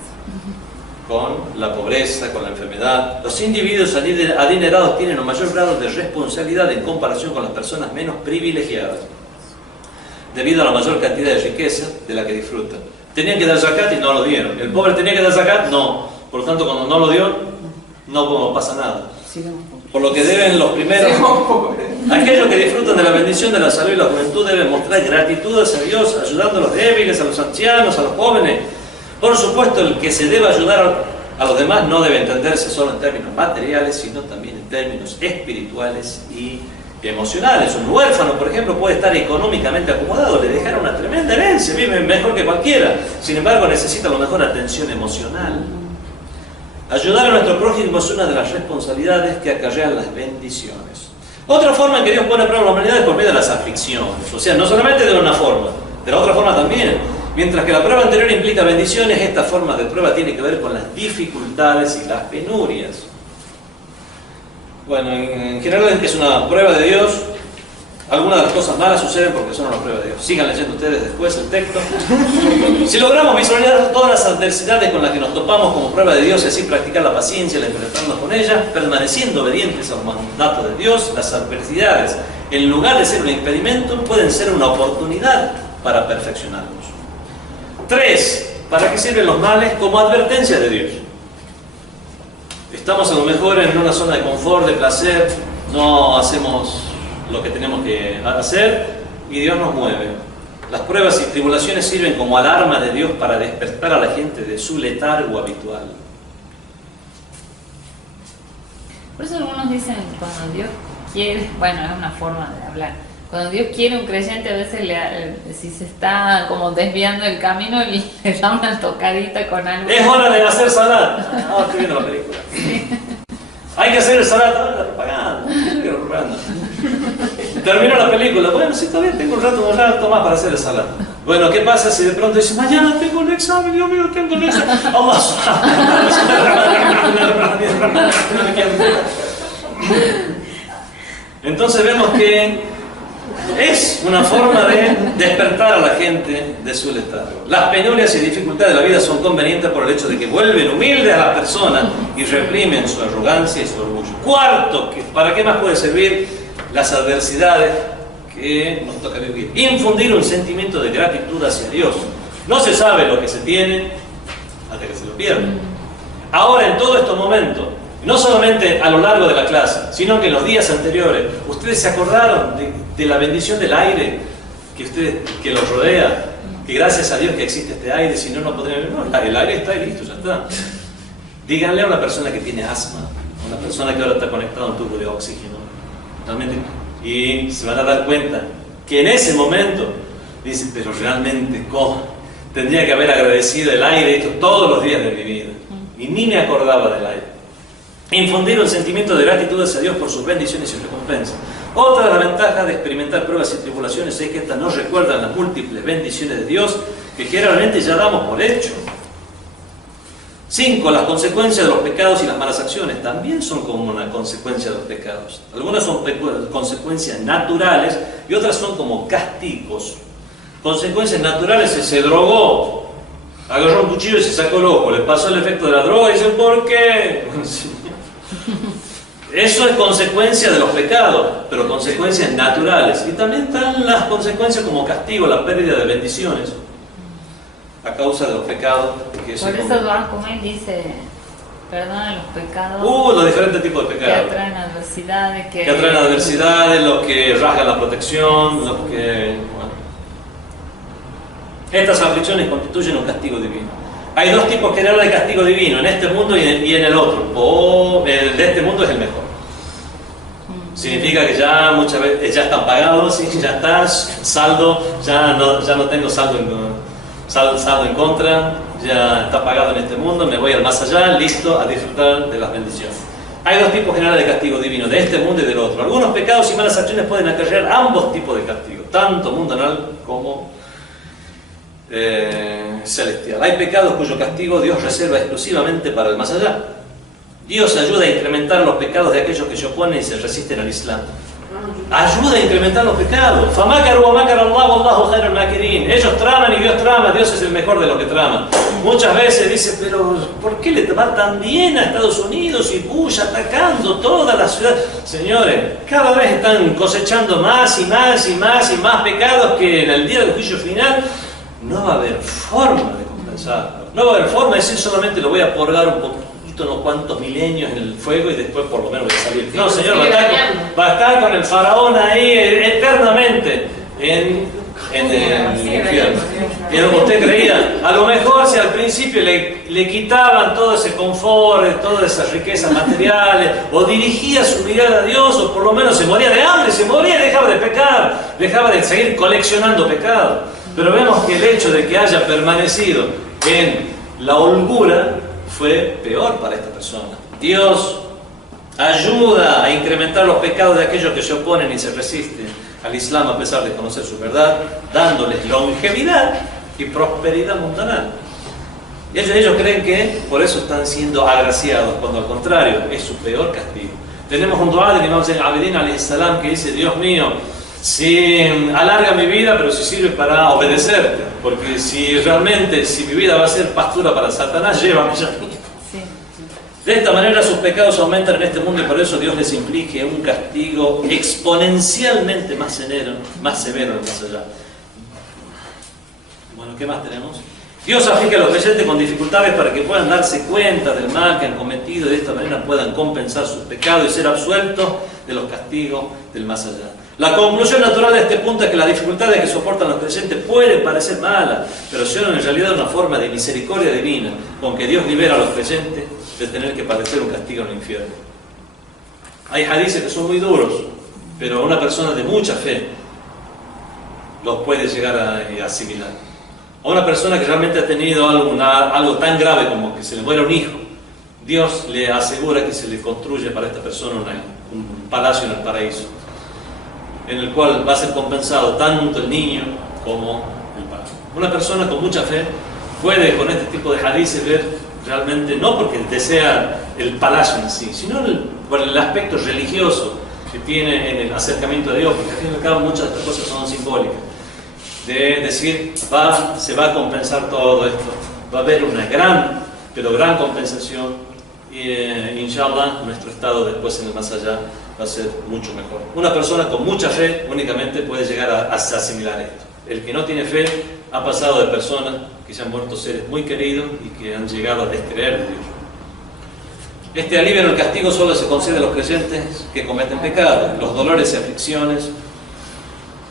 con la pobreza, con la enfermedad. Los individuos adinerados tienen un mayor grado de responsabilidad en comparación con las personas menos privilegiadas, debido a la mayor cantidad de riqueza de la que disfrutan. Tenían que dar zakat y no lo dieron. El pobre tenía que dar zakat, no. Por lo tanto, cuando no lo dio, no pasa nada. Por lo que deben los primeros, aquellos que disfrutan de la bendición de la salud y la juventud deben mostrar gratitud hacia Dios, ayudando a los débiles, a los ancianos, a los jóvenes. Por supuesto, el que se debe ayudar a los demás no debe entenderse solo en términos materiales, sino también en términos espirituales y emocionales. Un huérfano, por ejemplo, puede estar económicamente acomodado, le dejaron una tremenda herencia, vive mejor que cualquiera, sin embargo necesita a lo mejor atención emocional. Ayudar a nuestro prójimo es una de las responsabilidades que acarrean las bendiciones. Otra forma en que Dios pone a prueba a la humanidad es por medio de las aflicciones. O sea, no solamente de una forma, de la otra forma también. Mientras que la prueba anterior implica bendiciones, esta forma de prueba tiene que ver con las dificultades y las penurias. Bueno, en general es una prueba de Dios. Algunas de las cosas malas suceden porque son una prueba de Dios. Sigan leyendo ustedes después el texto. Si logramos visualizar todas las adversidades con las que nos topamos como prueba de Dios y así practicar la paciencia al enfrentarnos con ellas, permaneciendo obedientes a los mandatos de Dios, las adversidades, en lugar de ser un impedimento, pueden ser una oportunidad para perfeccionarnos. 3. ¿Para qué sirven los males? Como advertencia de Dios. Estamos a lo mejor en una zona de confort, de placer, no hacemos lo que tenemos que hacer y Dios nos mueve. Las pruebas y tribulaciones sirven como alarma de Dios para despertar a la gente de su letargo habitual. Por eso algunos dicen, cuando Dios quiere, bueno, es una forma de hablar, cuando Dios quiere un creyente, a veces si se está como desviando el camino, le da una tocadita con algo. Es hora de hacer salat. Ah, estoy viendo la película. Sí. Hay que hacer el salat. La propaganda. Termina la película. Bueno, sí, todavía tengo un rato más para hacer el salat. Bueno, ¿qué pasa si de pronto dice, mañana tengo un examen, Dios mío, tengo un examen? Allah. Entonces vemos que es una forma de despertar a la gente de su letargo. Las penurias y dificultades de la vida son convenientes por el hecho de que vuelven humildes a la persona y reprimen su arrogancia y su orgullo. 4, ¿para qué más puede servir las adversidades que nos toca vivir? Infundir un sentimiento de gratitud hacia Dios. No se sabe lo que se tiene hasta que se lo pierde. Ahora, en todos estos momentos, no solamente a lo largo de la clase, sino que en los días anteriores, ustedes se acordaron de la bendición del aire que los rodea, que gracias a Dios que existe este aire, si no, no podrían vivir. No, el aire está ahí, listo, ya está. Díganle a una persona que tiene asma, a una persona que ahora está conectada a un tubo de oxígeno, realmente, y se van a dar cuenta que en ese momento dicen, pero realmente, ¿cómo? Tendría que haber agradecido el aire esto todos los días de mi vida, y ni me acordaba del aire. Infundir un sentimiento de gratitud hacia Dios por sus bendiciones y recompensas. Otra de las ventajas de experimentar pruebas y tribulaciones es que estas nos recuerdan las múltiples bendiciones de Dios que generalmente ya damos por hecho. 5. Las consecuencias de los pecados y las malas acciones también son como una consecuencia de los pecados. Algunas son consecuencias naturales y otras son como castigos. Consecuencias naturales: se drogó, agarró un cuchillo y se sacó el ojo, le pasó el efecto de la droga y dicen, ¿por qué? Eso es consecuencia de los pecados, pero consecuencias naturales. Y también están las consecuencias como castigo, la pérdida de bendiciones a causa de los pecados. Que por eso Duan Kumei dice, perdona los pecados. Los diferentes tipos de pecados. Que atraen adversidades. Que atraen adversidades, los que rasgan la protección, los que... Bueno. Estas aflicciones constituyen un castigo divino. Hay 2 tipos generales de castigo divino, en este mundo y en el otro. El de este mundo es el mejor. Significa que ya muchas veces ya están pagados, ¿sí? Ya está, saldo, ya no tengo saldo en contra, ya está pagado en este mundo, me voy al más allá, listo a disfrutar de las bendiciones. Hay 2 tipos generales de castigo divino, de este mundo y del otro. Algunos pecados y malas acciones pueden acarrear ambos tipos de castigo, tanto mundanal como celestial. Hay pecados cuyo castigo Dios reserva exclusivamente para el más allá. Dios ayuda a incrementar los pecados de aquellos que se oponen y se resisten al Islam. Ayuda a incrementar los pecados. Ellos traman y Dios trama. Dios es el mejor de los que traman. Muchas veces dice, pero ¿por qué le va tan bien a Estados Unidos y Bush atacando toda la ciudad? Señores, cada vez están cosechando más y más y más y más pecados que en el día del juicio final no va a haber forma de compensarlo. No va a haber forma de decir solamente lo voy a purgar un poquito, unos cuantos milenios en el fuego y después por lo menos voy a salir. No, Señor, va a estar con el faraón ahí eternamente en el infierno. Y es lo que usted creía. A lo mejor si al principio le quitaban todo ese confort, todas esas riquezas materiales, o dirigía su mirada a Dios, o por lo menos se moría de hambre, se moría y dejaba de pecar, dejaba de seguir coleccionando pecado. Pero vemos que el hecho de que haya permanecido en la holgura fue peor para esta persona. Dios ayuda a incrementar los pecados de aquellos que se oponen y se resisten al Islam a pesar de conocer su verdad, dándoles longevidad y prosperidad mundana. Y ellos creen que por eso están siendo agraciados, cuando al contrario es su peor castigo. Tenemos un dua del Imam Zayn al-Abidin alayhi salam que dice: Dios mío, si alarga mi vida, pero si sirve para obedecerte, porque si mi vida va a ser pastura para Satanás, llévame ya. Sí. De esta manera sus pecados aumentan en este mundo y por eso Dios les inflige un castigo exponencialmente más severo más allá. Bueno, ¿qué más tenemos? Dios aflige a los creyentes con dificultades para que puedan darse cuenta del mal que han cometido y de esta manera puedan compensar sus pecados y ser absueltos de los castigos del más allá. La conclusión natural de este punto es que las dificultades que soportan los creyentes pueden parecer malas, pero son en realidad una forma de misericordia divina, con que Dios libera a los creyentes de tener que padecer un castigo en el infierno. Hay hadices que son muy duros, pero una persona de mucha fe los puede llegar a asimilar. A una persona que realmente ha tenido algo tan grave como que se le muera un hijo, Dios le asegura que se le construye para esta persona un palacio en el paraíso, en el cual va a ser compensado tanto el niño como el padre. Una persona con mucha fe puede con este tipo de hadices ver realmente, no porque desea el palacio en sí, sino por el aspecto religioso que tiene en el acercamiento a Dios, porque al fin y al cabo muchas de estas cosas son simbólicas. De decir, se va a compensar todo esto, va a haber una gran compensación y inshallah nuestro estado después en el más allá va a ser mucho mejor. Una persona con mucha fe únicamente puede llegar a asimilar esto. El que no tiene fe ha pasado de personas que se han muerto seres muy queridos y que han llegado a descreer de Dios. Este alivio en el castigo solo se concede a los creyentes que cometen pecados. Los dolores y aflicciones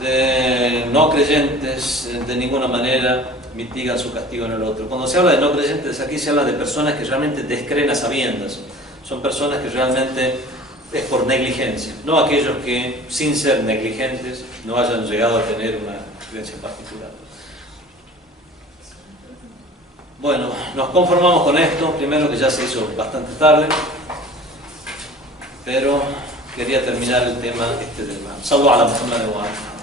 de no creyentes de ninguna manera mitigan su castigo en el otro. Cuando se habla de no creyentes, aquí se habla de personas que realmente descreen a sabiendas. Son personas que realmente es por negligencia, no aquellos que sin ser negligentes no hayan llegado a tener una creencia particular. Bueno, nos conformamos con esto. Primero, que ya se hizo bastante tarde, pero quería terminar el tema del mal. Salud a la Muhammad wa Allah.